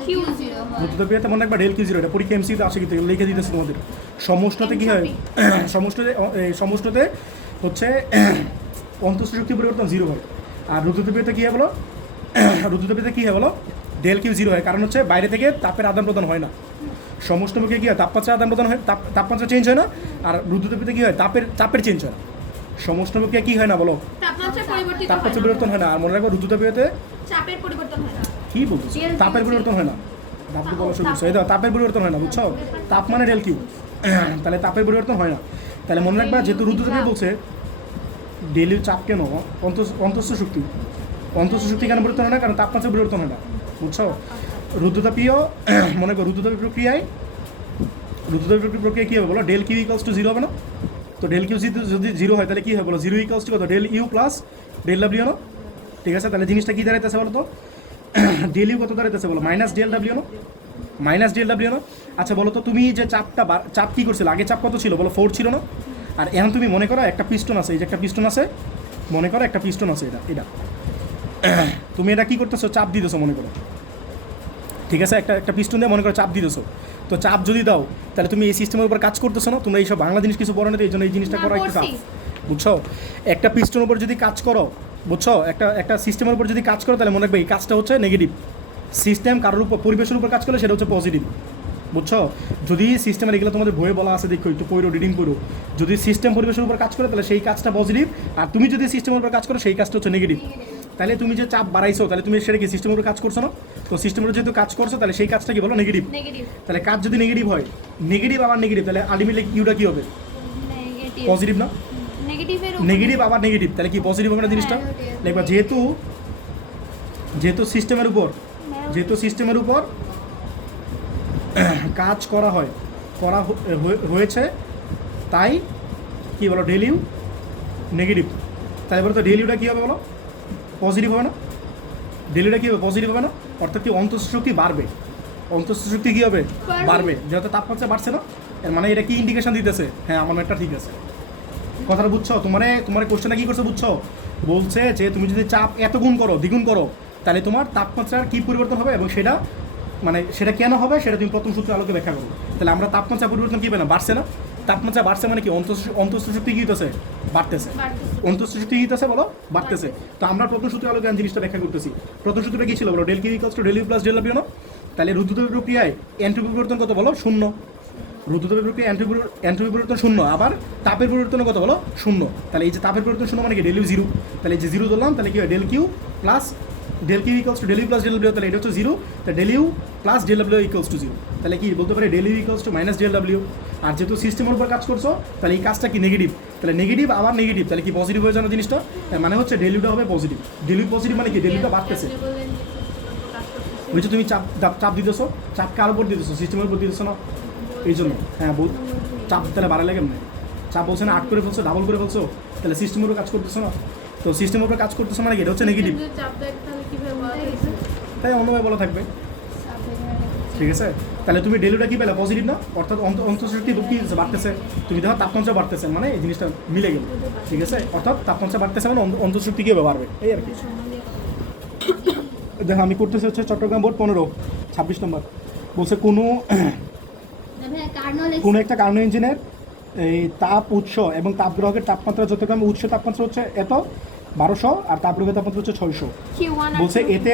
রুদ্রতাপীয়তে মনে রাখবা ডেল কিউ জিরো, এটা পরীক্ষা এমসিতে আসে কিন্তু লিখে দিতেছি তোমাদের। সমুষ্ণতে কি হয়? সমুষ্ণতে হচ্ছে অন্তঃস্থ শক্তি পরিবর্তন জিরো হয়। আর রুদ্রতাপীয়তে কী হয় বলো? রুদ্রতাপীয়তে কী হয় বলো? ডেল কিউ জিরো হয়, কারণ হচ্ছে বাইরে থেকে তাপের আদান প্রদান হয় না। সমুষ্ণ প্রক্রিয়া কী হয়? তাপমাত্রা আদান প্রদান হয়, তাপমাত্রা চেঞ্জ হয় না। আর রুদ্রতাপীয়তে কী হয়? চাপের চেঞ্জ হয় না। সমুষ্ণ প্রক্রিয়া কী হয় না বলো? তাপমাত্রা পরিবর্তন হয় না। আর মনে রাখবো রুদ্রতাপীয়তে চাপের পরিবর্তন হয় না। কি বলছো? তাপের পরিবর্তন হয় না। দাবদু বলা শুরু করছো, এই দাও তাপের পরিবর্তন হয় না, বুঝছো? তাপ মানে ডেল কিউ, তাহলে তাপের পরিবর্তন হয় না। তাহলে মনে রাখবা যেহেতু রুদ্রতাপীয় বলছে ডেলি চাপ কেন? অন্তঃস্থ শক্তি কেন পরিবর্তন হয় না? কারণ তাপমাত্রা পরিবর্তন হয় না, বুঝছো? রুদ্রতাপীয় মনে করো রুদ্রতাপীয় প্রক্রিয়ায় কী হবে বলো? Del Q equals to zero হবে না? তো ডেল কিউ যদি জিরো হয় তাহলে কী হবে বলো? জিরো ইকুয়ালস টু কত? Del U plus del W না? ঠিক আছে, তাহলে জিনিসটা কী দাঁড়াইতেছে বলো তো? ডেল ইউ কত দাঁড়াইতেছে বলো? মাইনাস ডেল ডাব্লিউ না? মাইনাস ডিএলডাব্লিউ না? আচ্ছা বলো তো তুমি যে চাপ কী করছিল, আগে চাপ কত ছিল বলো? 4 ছিল না? আর এখন তুমি মনে করো একটা পিস্টন আছে, এই যে একটা পিস্টন আছে, মনে করো একটা পিস্টন আছে, এটা তুমি এটা কী করতেছো? চাপ দিতেছো মনে করো, ঠিক আছে? একটা পিস্টন দিয়ে মনে করো চাপ দিতেছো। তো চাপ যদি দাও তাহলে তুমি এই সিস্টেমের উপর কাজ করতেছো না? তোমরা এইসব বাংলা জিনিস কিছু পড়ো না, তো এই জন্য এই জিনিসটা করা একটু টাফ, বুঝছো? একটা পিস্টনের উপর যদি কাজ করো, বুঝছো, একটা সিস্টেমের উপর যদি কাজ করো তাহলে মনে রাখবে এই কাজটা হচ্ছে নেগেটিভ। সিস্টেম কারোর উপর, পরিবেশের উপর কাজ করলে সেটা হচ্ছে পজিটিভ, বুঝছো? যদি সিস্টেমের এগুলো তোমাদের বইয়ে বলা আছে, দেখো একটু পড়ো, রিডিং করো। যদি সিস্টেম পরিবেশের উপর কাজ করে তাহলে সেই কাজটা পজিটিভ, আর তুমি যদি সিস্টেমের উপর কাজ করো সেই কাজটা হচ্ছে নেগেটিভ। তাহলে তুমি যে চাপ বাড়াইছো তাহলে তুমি সেটা কি সিস্টেমের উপর কাজ করছো না? তো সিস্টেমের উপর যেহেতু কাজ করছো তাহলে সেই কাজটা কি বলো? নেগেটিভ। তাহলে কাজ যদি নেগেটিভ হয়, নেগেটিভ আবার নেগেটিভ, তাহলে আলটিমেটলি ইউটা কি হবে? পজিটিভ না? নেগেটিভ আবার নেগেটিভ, তাহলে কি পজিটিভ হবে না জিনিসটা? দেখবা যেহেতু সিস্টেমের উপর কাজ হয়েছে, তাই কি বলো? ডেলিউ নেগেটিভ। তাহলে বলো তো ডেলিউটা কী হবে বলো? পজিটিভ হবে না? ডেলিউটা কী হবে? পজিটিভ হবে না? অর্থাৎ কি অন্তঃস্থ শক্তি বাড়বে। অন্তঃস্থ শক্তি কী হবে? বাড়বে, যেহেতু তাপমাত্রা বাড়ছে না। এর মানে এটা কি ইন্ডিকেশন দিতেছে? হ্যাঁ, আমার ম্যাটটা ঠিক আছে। কথাটা বুঝছো? তোমার কোশ্চেনটা কী করছে বুঝছো? বলছে যে তুমি যদি চাপ এত গুণ করো, দ্বিগুণ করো, তাহলে তোমার তাপমাত্রার কী পরিবর্তন হবে এবং সেটা কেন হবে সেটা তুমি প্রথম সূত্রের আলোকে ব্যাখ্যা করো। তাহলে আমরা তাপমাত্রা পরিবর্তন কী পেলাম? বাড়ছে না? তাপমাত্রা বাড়ছে মানে কি? অন্তঃস্থ শক্তি কী হইতেছে? বাড়তেছে। অন্তঃস্থ শক্তি কী হইতেছে বলো? বাড়তেছে। তো আমরা প্রথম সূত্রের আলোকে জিনিসটা ব্যাখ্যা করতেছি। প্রথম সূত্রটা কী ছিল বলো? Del Q equals to del U plus del W না? তাহলে রুদ্রতাপের প্রক্রিয়ায় এন্ট্রপি পরিবর্তন কত বলো? 0। রুদ্রতাপের প্রক্রিয়া এন্ট্রপি পরিবর্তন 0, আবার তাপের পরিবর্তন কত বলো? 0। তাহলে এই যে তাপের পরিবর্তন 0 মানে কি? Del U 0। তাহলে এই যে 0 ধরলাম, তাহলে কি হয়? Del Q equals to del U plus del W, তাহলে এটা হচ্ছে 0। তাহলে del U plus del W equals to 0। তাহলে কি বলতে পারে? Del U equals to minus del W. আর যেহেতু সিস্টেমের উপর কাজ করছো তাহলে এই কাজটা কি? নেগেটিভ। তাহলে নেগেটিভ আবার নেগেটিভ, তাহলে কি পজিটিভ হয়ে যাবে জিনিসটা? মানে হচ্ছে ডেল ইউটা হবে পজিটিভ। ডেল ইউ পজিটিভ মানে কি? ডেল ইউটা বাড়তেছে। বুঝছো? তুমি চাপ দিতেছো, চাপ কার উপর দিতেছো? সিস্টেমের উপর দিতেছো না? এই জন্য হ্যাঁ, চাপ তাহলে বাড়ালে কেমন? চাপ বলছে না 8 করে ফেলছো, ডাবল করে ফেলছো, তাহলে সিস্টেমের উপর কাজ করতেছো না? তো সিস্টেমের উপর কাজ করতেছো মানে কি? এটা হচ্ছে নেগেটিভ। তাই অন্যভাবে বলা থাকবে, ঠিক আছে? তাহলে তুমি ডেলিউটা কি পেলে? পজিটিভ না? অর্থাৎ অন্তঃশক্তি কি বাড়তেছে। তুমি দেখো তাপমাত্রা বাড়তেছে, মানে এই জিনিসটা মিলে গেল, ঠিক আছে? অর্থাৎ তাপমাত্রা বাড়তেছে মানে অন্তঃশক্তি কীভাবে বাড়বে, এই আর কি। দেখো আমি করতেছি হচ্ছে চট্টগ্রাম বোর্ড 15-26 নম্বর। বলছে কোনো একটা কার্নো ইঞ্জিনের এই তাপ উৎস এবং তাপগ্রাহকের তাপমাত্রা যতক্ষণ, উৎস তাপমাত্রা হচ্ছে এত 1200 আর তাপগ্রাহকের তাপমাত্রা হচ্ছে 600। বলছে এতে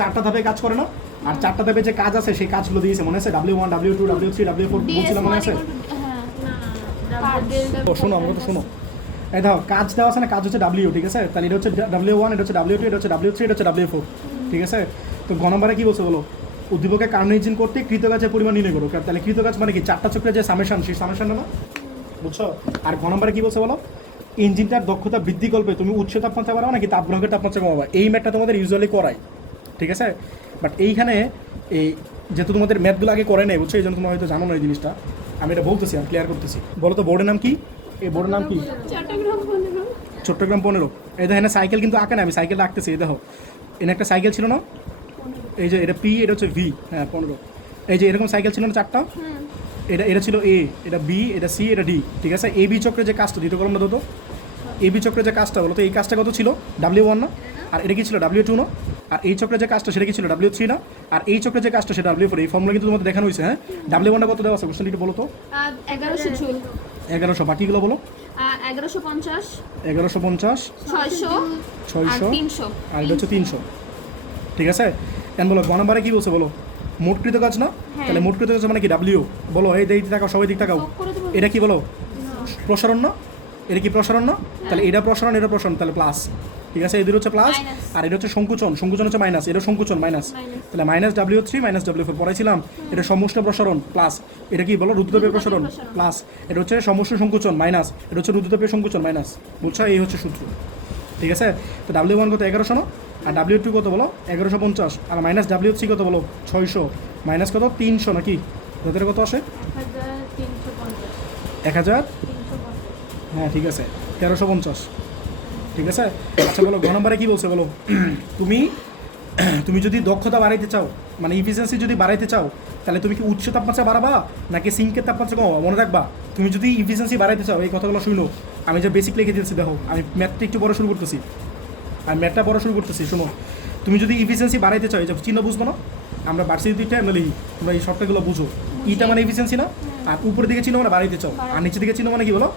4টা ধাপে কাজ করে না, আর 4টা ধাপে যে কাজ আছে সেই কাজগুলো দিয়েছে, মনে আছে? W1, W2, W3, W4 বলছিলাম, মনে আছে? শোনো আমার কথা শোনো। এই দেখো কাজ দেওয়া আছে না, কাজ হচ্ছে W, ঠিক আছে? তাহলে এটা হচ্ছে W1, এটা হচ্ছে W2, এটা হচ্ছে W3, এটা হচ্ছে W4, ঠিক আছে? তো ঘ নম্বরে কী বলছে বলো? উদ্দীপকে কার্নো ইঞ্জিন করতে কৃতকাজের পরিমাণ নির্ণয় করো। তাহলে কৃতকাজ মানে কি? 4টা চক্রের যে সামেশন, সেই সামেশনটা না, বুঝছো? আর ঘ নম্বরে কী বলছে বলো? ইঞ্জিনটার দক্ষতা বৃদ্ধি করবে তুমি উচ্চ তাপমাত্রা বাড়াও নাকি তাপগ্রাহকের তাপমাত্রা কমাবা। এই ম্যাথটা তোমাদের ইউজুয়ালি করাই, ঠিক আছে? বাট এইখানে এই যেহেতু তোমাদের ম্যাথগুলো আগে করে নেই, বুঝছো, এই জন্য তোমরা হয়তো জানো না এই জিনিসটা। আমি এটা বলতেছি, আমি ক্লিয়ার করতেছি। বলো তো বোর্ডের নাম কি? এই বোর্ডের নাম কি? চট্টগ্রাম 15। এই দেখো সাইকেল কিন্তু আঁকে না, আমি সাইকেলটা আঁকতেছি। এই দেখো এনে একটা সাইকেল ছিল না, এই যে এটা P, এটা হচ্ছে V, হ্যাঁ 15। এই যে এরকম সাইকেল ছিল না 4টা, এটা ছিল A, এটা B, এটা C, এটা D, ঠিক আছে? AB চক্রে যে কাজটা দ্বিতীয় কলমটা হতো, AB চক্রে যে কাজটা বলো তো, এই কাজটা কত ছিল? W1 না? আর এটা কি ছিল? W2 না? আর এই চক্রে যে কাজটা সেটা কি ছিল? W3 না? আর এই চক্রে যে কাজটা সেটা W4। এই ফর্মুলা কিন্তু তোমাদের দেখানো হয়েছে, হ্যাঁ? W1টা কত দেওয়া আছে কোশ্চেন একটু বলো তো? 1100 জুল। 1100। বাকিগুলো বলো? 1150, 1150, 600, 300, আর এটা হচ্ছে 300, ঠিক আছে? এখন বলো গ নম্বরে কী বলছে বলো? মোট কৃতকাজ না? তাহলে মোট কৃতকাজ মানে কি? W বলো। এই দিক তাকাও, সবাই দিক তাকাও। এটা কি বলো? প্রসারণ না? এটা কি প্রসারণ না? তাহলে এটা প্রসারণ, এটা প্রসারণ, তাহলে প্লাস, ঠিক আছে? এদের হচ্ছে প্লাস, আর এটা হচ্ছে সংকুচন হচ্ছে মাইনাস, এটা সংকুচন মাইনাস, তাহলে মাইনাস W3 মাইনাস W4 পড়াইছিলাম। এটা সমষ্টি প্রসারণ প্লাস, এটা কি বলো? রুদ্রতাপীয় প্রসারণ প্লাস, এটা হচ্ছে সমষ্টি সংকুচন মাইনাস, এটা হচ্ছে রুদ্রতাপীয় সংকুচন মাইনাস, বুঝছো? এই হচ্ছে সূত্র, ঠিক আছে? তো W1 কত? 1100 না? আর W2 কত বলো? 1150, আর মাইনাস W3 কত বলো? 600, মাইনাস কত? 300 নাকি? তাদের কত আসে? 1000, হ্যাঁ ঠিক আছে, 1350, ঠিক আছে? আচ্ছা বলো ঘ নম্বরে কী বলছে বলো? তুমি যদি দক্ষতা বাড়াইতে চাও মানে ইফিসিয়েন্সি যদি বাড়াইতে চাও তাহলে তুমি কি উচ্চ তাপমাত্রা বাড়াবা নাকি সিঙ্কের তাপমাত্রা কমাবা? মনে রাখবা, তুমি যদি ইফিসিয়েন্সি বাড়াইতে চাও, এই কথাগুলো শুনো, আমি যে বেসিক লিখে দিয়েছি দেখো, আমি ম্যাথটা একটু বড় শুরু করতেছি, শোনো। তুমি যদি ইফিসিয়েন্সি বাড়াইতে চাও, এই যে চিহ্ন বুঝবো না, আমরা বাড়ছি দুইটা আমরা লিখি, তোমরা এই শর্টগুলো বুঝো। ইটা মানে ইফিসিয়েন্সি না, আর উপরের দিকে চিহ্ন মানে বাড়াইতে চাও, আর নিচের দিকে চিহ্ন মানে কি বলো?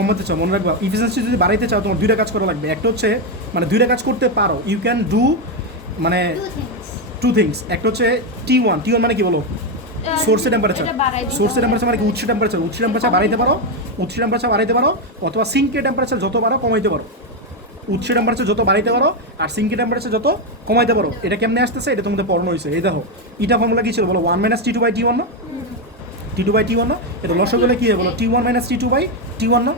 কমাতে চাও। মনে রাখবা, ইফিসিয়েন্সি যদি বাড়াইতে চাও তোমার দুইটা কাজ করা লাগবে। একটা হচ্ছে মানে দুইটা কাজ করতে পারো, ইউ ক্যান ডু মানে টু থিংস। একটা হচ্ছে T1 মানে কি বলো? সোর্সের টেম্পারেচার। সোর্সের টেম্পারেচার মানে কি? উচ্চ টেম্পারেচার বাড়াইতে পারো, অথবা সিঙ্কের টেম্পারেচার যত পারো কমাইতে পারো। উচ্চ টেম্পারেচার যত বাড়াইতে পারো আর সিঙ্কের টেম্পারেচার যত কমাইতে পারো। এটা কেমনে আসতেছে? এটা তোমাদের পড়ানো হয়েছে। এই দেখো, এটা ফর্মুলা কি ছিল বলো? 1 - T2/T1 না? T2/T1 না? এটা লসাগু কি হয় বলো? T1 - T2/T1 না?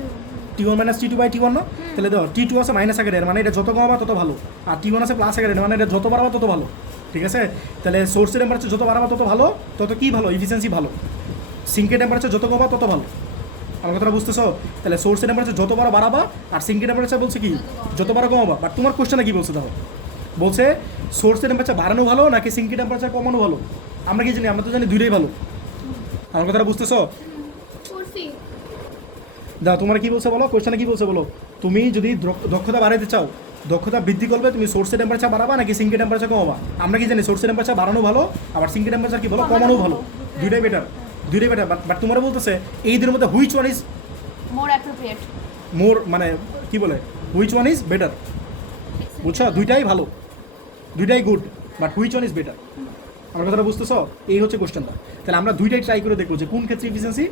T1 - T2/T1 না? তাহলে দেখো, T2 আছে মাইনাস আকারের, মানে এটা যত কমাবা তত ভালো, আর T1 আছে প্লাস আকারের, মানে এটা যত বাড়াবা তত ভালো। ঠিক আছে? তাহলে সোর্সের টেম্পারেচার যত বাড়াবা তত ভালো, তত কি ভালো? ইফিসিয়েন্সি ভালো। সিঙ্কের টেম্পারেচার যত কমাবা তত ভালো। আমার কথাটা বুঝতেছো? তাহলে সোর্সের টেম্পারেচার যত বাড়াবা আর সিঙ্কের টেম্পারেচার বলছে কি যত কমাবা। বাট তোমার কোশ্চেনে কি বলছে দেখো, বলছে সোর্সের টেম্পারেচার বাড়ানো ভালো নাকি সিঙ্কের টেম্পারেচার কমানো ভালো? আমরা কি জানি? আমরা তো জানি দুইটাই ভালো। আমার কথাটা বুঝতেছো? দাও, তোমার কি বলছে বলো? কোশ্চেনে কি বলছে বলো? তুমি যদি দক্ষতা বাড়াইতে চাও, দক্ষতা বৃদ্ধি করবে, তুমি সোর্সের টেম্পারেচার বাড়াবা নাকি সিঙ্কের টেম্পারেচার কমাবা? আমরা কি জানি সোর্সের টেম্পারেচার বাড়ানো ভালো, আবার সিঙ্কের টেম্পারেচার কি বলো? কমানো ভালো। দুইটাই বেটার। বাট তোমার বলতেছে এই দুটোর মধ্যে হুইচ ওয়ান ইজ মোর, মানে কি বলে, হুইচ ওয়ান ইজ বেটার? বুঝছো? দুইটাই ভালো, দুইটাই good, but which one is better? আমার কথাটা বুঝতেছো? এই হচ্ছে কোশ্চেনটা। তাহলে আমরা দুইটাই ট্রাই করে দেখবো যে কোন ক্ষেত্রে ইফিসিয়েন্সি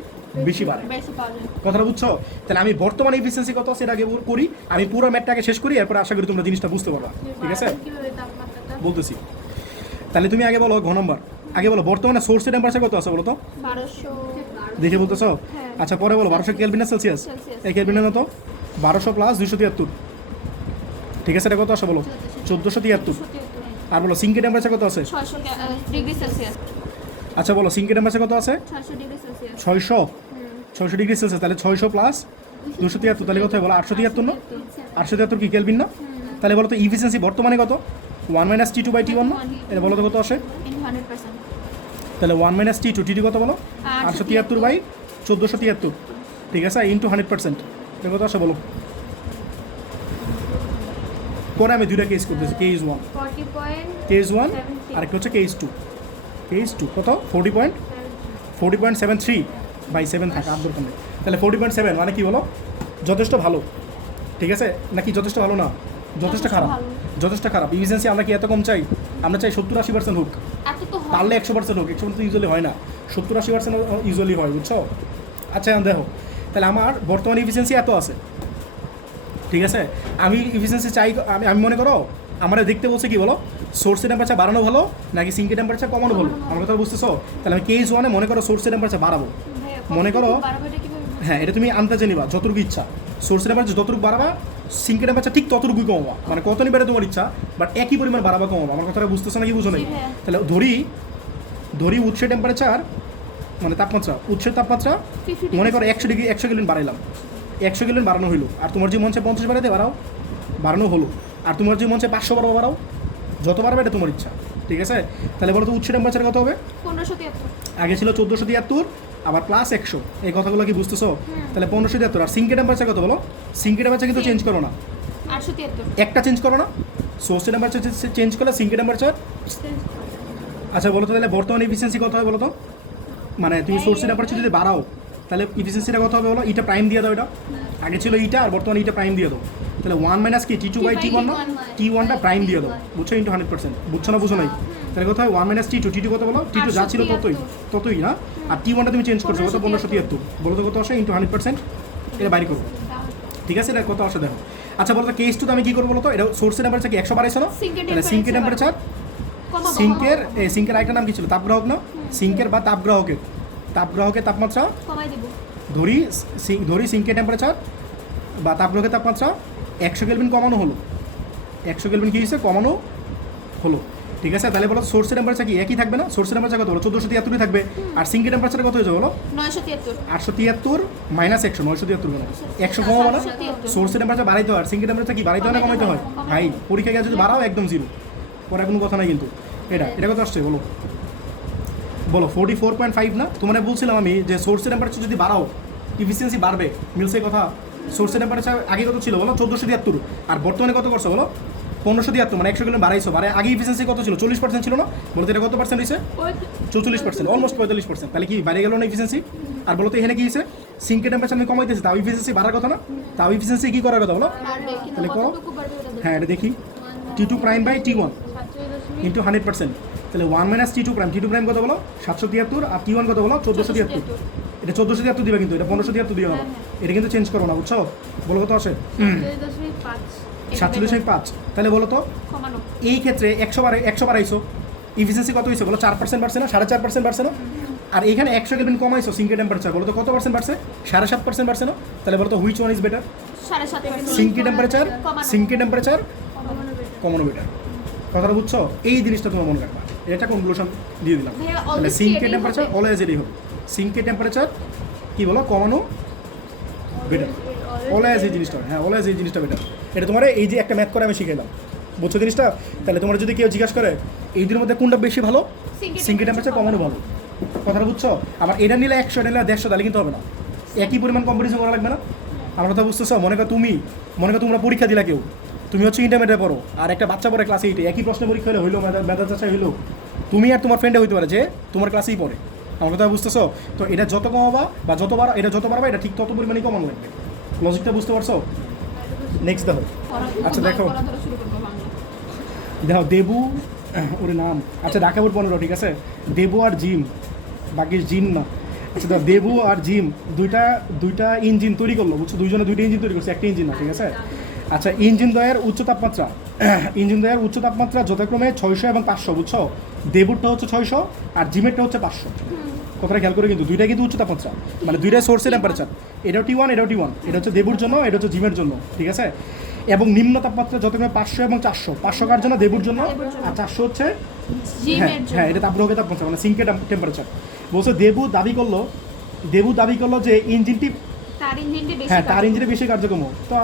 বেশি বাড়ে। কথাটা বুঝছো? তাহলে আমি বর্তমানে ইফিসিয়েন্সি কত সেটা আগে করি, আমি পুরো ম্যাথটাকে শেষ করি, এরপর আশা করি তোমরা জিনিসটা বুঝতে পারবা। ঠিক আছে? বলতেছি। তাহলে তুমি আগে বলো, ঘ নম্বর আগে বলো, বর্তমানে সোর্সের টেম্পারেচার কত আছে বলো তো? 1200 দেখে বলতেছো? আচ্ছা, পরে বলো 1200 কেলভিন না সেলসিয়াস? এই কেলভিনের মতো 1200 প্লাস 273। ঠিক আছে, এটা কত আসে বলো? 1473। আর বলো সিঙ্কের টেম্পারেচার কত আছে? 600 ডিগ্রি সেলসিয়াস। আচ্ছা বলো সিঙ্কের টেম্পারেচার কত আছে? 600 ডিগ্রি সেলসিয়াস। 600 degree Celsius. তাহলে 600 প্লাস 273, তাহলে কত হয় বলো? 873 না? 873 কি কেলভিন না? তাহলে বলো তো ইফিসিয়েন্সি বর্তমানে কত? 1 - T2/T1 না? এটা বলো তো কত আসে? 100%। তাহলে 1 - T2 কত বলো? 873/1473। ঠিক আছে, ইন্টু 100%। এটা কত আসে বলো? পরে আমি দুইটা কেস করতেছি, কেস 1 আর একটা হচ্ছে কেস 2 কত? 40.73/7 থাকে, আর দরকার নেই। তাহলে 40.7 মানে কি বলো? যথেষ্ট ভালো। ঠিক আছে নাকি যথেষ্ট ভালো না? যথেষ্ট খারাপ। ইফিসিয়েন্সি আমরা কি এত কম চাই? আমরা চাই 70-80% হোক, পারলে 100% হোক। 100% তো ইউজুয়ালি হয় না, 70-80% ইউজুয়ালি হয়। বুঝছো? আচ্ছা দেখো, তাহলে আমার বর্তমানে ইফিসিয়েন্সি এত আছে। ঠিক আছে, আমি ইফিসিয়েন্সি চাই, আমি মনে করো আমরা দেখতে বলছে কি বলো? সোর্সের টেম্পারেচার বাড়ানো ভালো নাকি সিঙ্কের টেম্পারেচার কমানো ভালো? আমার কথা বুঝতেছো? তাহলে আমি কেস 1-এ মনে করো সোর্সের টেম্পারেচার বাড়াবো। মনে করো, হ্যাঁ, এটা তুমি আন্দাজে নিবা যতটুকু ইচ্ছা। সোর্সের টেম্পারেচার যতটুকু বাড়াবা, সিঙ্কের টেম্পারেচার ঠিক ততটুকুই কমাবা। মানে কত নিবে তোমার ইচ্ছা, বাট একই পরিমাণ বাড়াবা কমাবা। আমার কথাটা বুঝতেছো নাকি বুঝো নাই? তাহলে ধরি উৎসের টেম্পারেচার মানে উৎসের তাপমাত্রা মনে করো 100 কেলভিন বাড়াইলাম, 100 কেলভিন বাড়ানো হইলো। আর তোমার যে মঞ্চে 50 বাড়াইতে বাড়ানো হলো। আর তোমার যে মঞ্চে 500 বাড়াও, যত বাড়বে এটা তোমার ইচ্ছা। ঠিক আছে? তাহলে বলো তো উচ্চ টেম্পারেচার কত হবে? 1573। আগে ছিল 1473, আবার প্লাস 100। এই কথাগুলো কি বুঝতেছো? তাহলে 1573। আর সিঙ্কের টেম্পারেচার কত বলো? সিঙ্কের টেম্পারেচার কিন্তু চেঞ্জ করো না, 873। একটা চেঞ্জ করো না। সোর্সের টেম্পারেচার চেঞ্জ করলে সিঙ্কের টেম্পারেচার। আচ্ছা বলো তো, তাহলে বর্তমানে ইফিসিয়েন্সি কত হয় বলো তো? মানে তুমি সোর্সের টেম্পারেচার যদি বাড়াও তাহলে ইফিসিয়েন্সিটা কত হবে বলো? ইটা প্রাইম দিয়ে দাও। এটা আগে ছিল ইটা, আর বর্তমানে ইটা প্রাইম দিয়ে দাও। তাহলে 1 - কি T2/T1 না? T1টা প্রাইম দিয়ে দাও। বুঝছো? ইন্টু 100%। বুঝছো না বুঝো নাই? তাহলে কত হয়? 1 - T2 কত বলো? T2 যা ছিল ততই না, আর T1টা তুমি চেঞ্জ করছো কত? 1573। বলো তো কত আসে? ইন্টু 100%। এটা বাইরে করবো। ঠিক আছে, এটা কত আসে দেখো। আচ্ছা বলো তো কেস 2 আমি কি করবো বলো তো? এটা সোর্সের টেম্পারেচার কি 100 বাড়াইছো না? তাহলে সিঙ্কের টেম্পারেচার, সিঙ্কের আরেকটা নাম কি ছিল? তাপগ্রাহক না? সিঙ্কের বা তাপগ্রাহকের তাপমাত্রা কমাই দেব। ধরি সিঙ্কের টেম্পারেচার বা তাপগ্রাহকের তাপমাত্রা 100 কেলভিন কমানো হলো। 100 কেলভিন কি হয়েছে? কমানো হলো। ঠিক আছে, তাহলে বলো সোর্সের টেম্পারেচার কি একই থাকবে না? সোর্সের টেম্পারেচার কত বলো? 1473 থাকবে। আর সিঙ্কের টেম্পারেচার কত হয়েছে বলো? 973। 873 মাইনাস 100, 973 কেন? 100 কমাবো না? সোর্সের টেম্পারেচার বাড়াইতে হয়, আর সিঙ্কের টেম্পারেচার কি বাড়াইতে হয় না কমাইতে হয়? ভাই পরীক্ষা গিয়ে যদি বাড়াও একদম জিরো, পরে কোনো কথা নাই কিন্তু। এটা কত আসছে বলো? বলো 44.5 না? তোমার বলছিলাম আমি যে সোর্সের টেম্পারেচার যদি বাড়াও ইফিসিয়েন্সি বাড়বে, মিলছে এই কথা? সোর্সের টেম্পারেচার আগে কত ছিল বলো? 1473, আর বর্তমানে কত করছো বলো? 1573, মানে 100 কিলো বাড়াইছো। আগে ইফিসিয়েন্সি কত ছিল? 40% ছিল না? বলতে এটা কত পার্সেন্ট হয়েছে? 44%, অলমোস্ট 45%। তাহলে কি বাইরে গেল না ইফিসিয়েন্সি? আর বলো তো এখানে কি হয়েছে? সিঙ্কের টেম্পারেচার আমি কমাইতেছি, তাও ইফিসিয়েন্সি বাড়ার কথা না? তাও ইফিসিয়েন্সি কি করার কথা বলো? বাড়বে, কিন্তু তাহলে করো। কতটুকু বাড়বে ওটা দেখো। হ্যাঁ এটা দেখি, T2 prime by T1 into 100%। তাহলে 1 minus T2 prime, T2 prime কত বলো? 773, আর T1 কত বলো? 1473। এটা 1473 দিবে, কিন্তু এটা 1573 দিবে হবে। এটা কিন্তু চেঞ্জ করো না, বুঝছো? বলো কত আসে? 47.5। তাহলে বলো তো কমানো। এই ক্ষেত্রে 100 বাড়াইছো, ইফিসিয়েন্সি কত হয়েছে বলো? 4% বাড়ছে না? 4.5% বাড়ছে না? আর এখানে 100 কেলভিন কমাইছো সিঙ্কের টেম্পারেচার, বলো তো কত পার্সেন্ট বাড়ছে? 7.5% বাড়ছে না? তাহলে বলো তো হুইচ ওয়ান ইজ বেটার? 7.5% সিঙ্কের টেম্পারেচার, কমানো। সিঙ্কের টেম্পারেচার কমানো বেটার। কথাটা বুঝছো? এই জিনিসটা তোমার মনে রাখবা। এটা কনক্লুশন দিয়ে দিলাম। ভাইয়া, তাহলে always সিঙ্কের এটাই টেম্পারেচার হবে। অলওয়েজ এটাই হবে। সিঙ্কের টেম্পারেচার কি বলো? কমানো বেটার। অলওয়েজ এই জিনিসটা, হ্যাঁ অলওয়েজ এই জিনিসটা বেটার। এটা তোমার এই যে একটা ম্যাথ করে আমি শিখাইলাম, বুঝছো জিনিসটা? তাহলে তোমার যদি কেউ জিজ্ঞাসা করে এই দুটোর মধ্যে কোনটা বেশি ভালো, সিঙ্কের টেম্পারেচার কমানো ভালো। কথাটা বুঝছো? আবার এটা নিলে 100, এটা নিলে 150, তাহলে কিন্তু হবে না। একই পরিমাণ কম্পিটিশন করা লাগবে না? আমার কথা বুঝতেছো? মনে করো তোমরা পরীক্ষা দিলা, কেউ তুমি হচ্ছে ইন্টারমিডিয়েট পড়ো, আর একটা বাচ্চা পড়ে ক্লাস 8, একই প্রশ্ন পরীক্ষা হলো মেধা যাচাই হইলো, তুমি আর তোমার ফ্রেন্ডে হইতে পারে যে তোমার ক্লাসেই পড়ে। আমার কথা বুঝতেছো? তো এটা যত কমাবা বা এটা যত বাড়বা, এটা ঠিক তত পরিমাণেই কমানো লাগবে। লজিকটা বুঝতে পারছো? নেক্সট দেখো। আচ্ছা দেখো, দেখো দেবু, ওর নাম, আচ্ছা ঢাকা বোর্ড 15, ঠিক আছে? দেবু আর জিম, বাকি জিম না। আচ্ছা দেখো, দেবু আর জিম দুইটা ইঞ্জিন তৈরি করলো, বুঝছো? দুইজনে দুইটা ইঞ্জিন তৈরি করছে, একটা ইঞ্জিন না, ঠিক আছে? আচ্ছা ইঞ্জিন দ্বয়ের উচ্চ তাপমাত্রা যথাক্রমে 600 এবং 500, বুঝছো? দেবুরটা হচ্ছে 600 আর জিমেরটা হচ্ছে 500। কথাটা খেয়াল করে, কিন্তু দুইটা কিন্তু উচ্চ তাপমাত্রা, মানে দুইটা সোর্সের টেম্পারেচার। এটাও T1, এটাও T1, এটা হচ্ছে দেবুর জন্য, এটা হচ্ছে জিমের জন্য, ঠিক আছে? এবং নিম্ন তাপমাত্রা যথাক্রমে 500 এবং 400। 500 কার জন্য? দেবুর জন্য। আর 400 হচ্ছে হ্যাঁ এটা তাপদ্রব্য তাপমাত্রা, মানে সিঙ্কের টেম্পারেচার। বলছে দেবু দাবি করলো যে ইঞ্জিনটি, তার ইঞ্জিনটা বেশি হ্যাঁ তার ইঞ্জিনে বেশি কার্যক্ষম। তো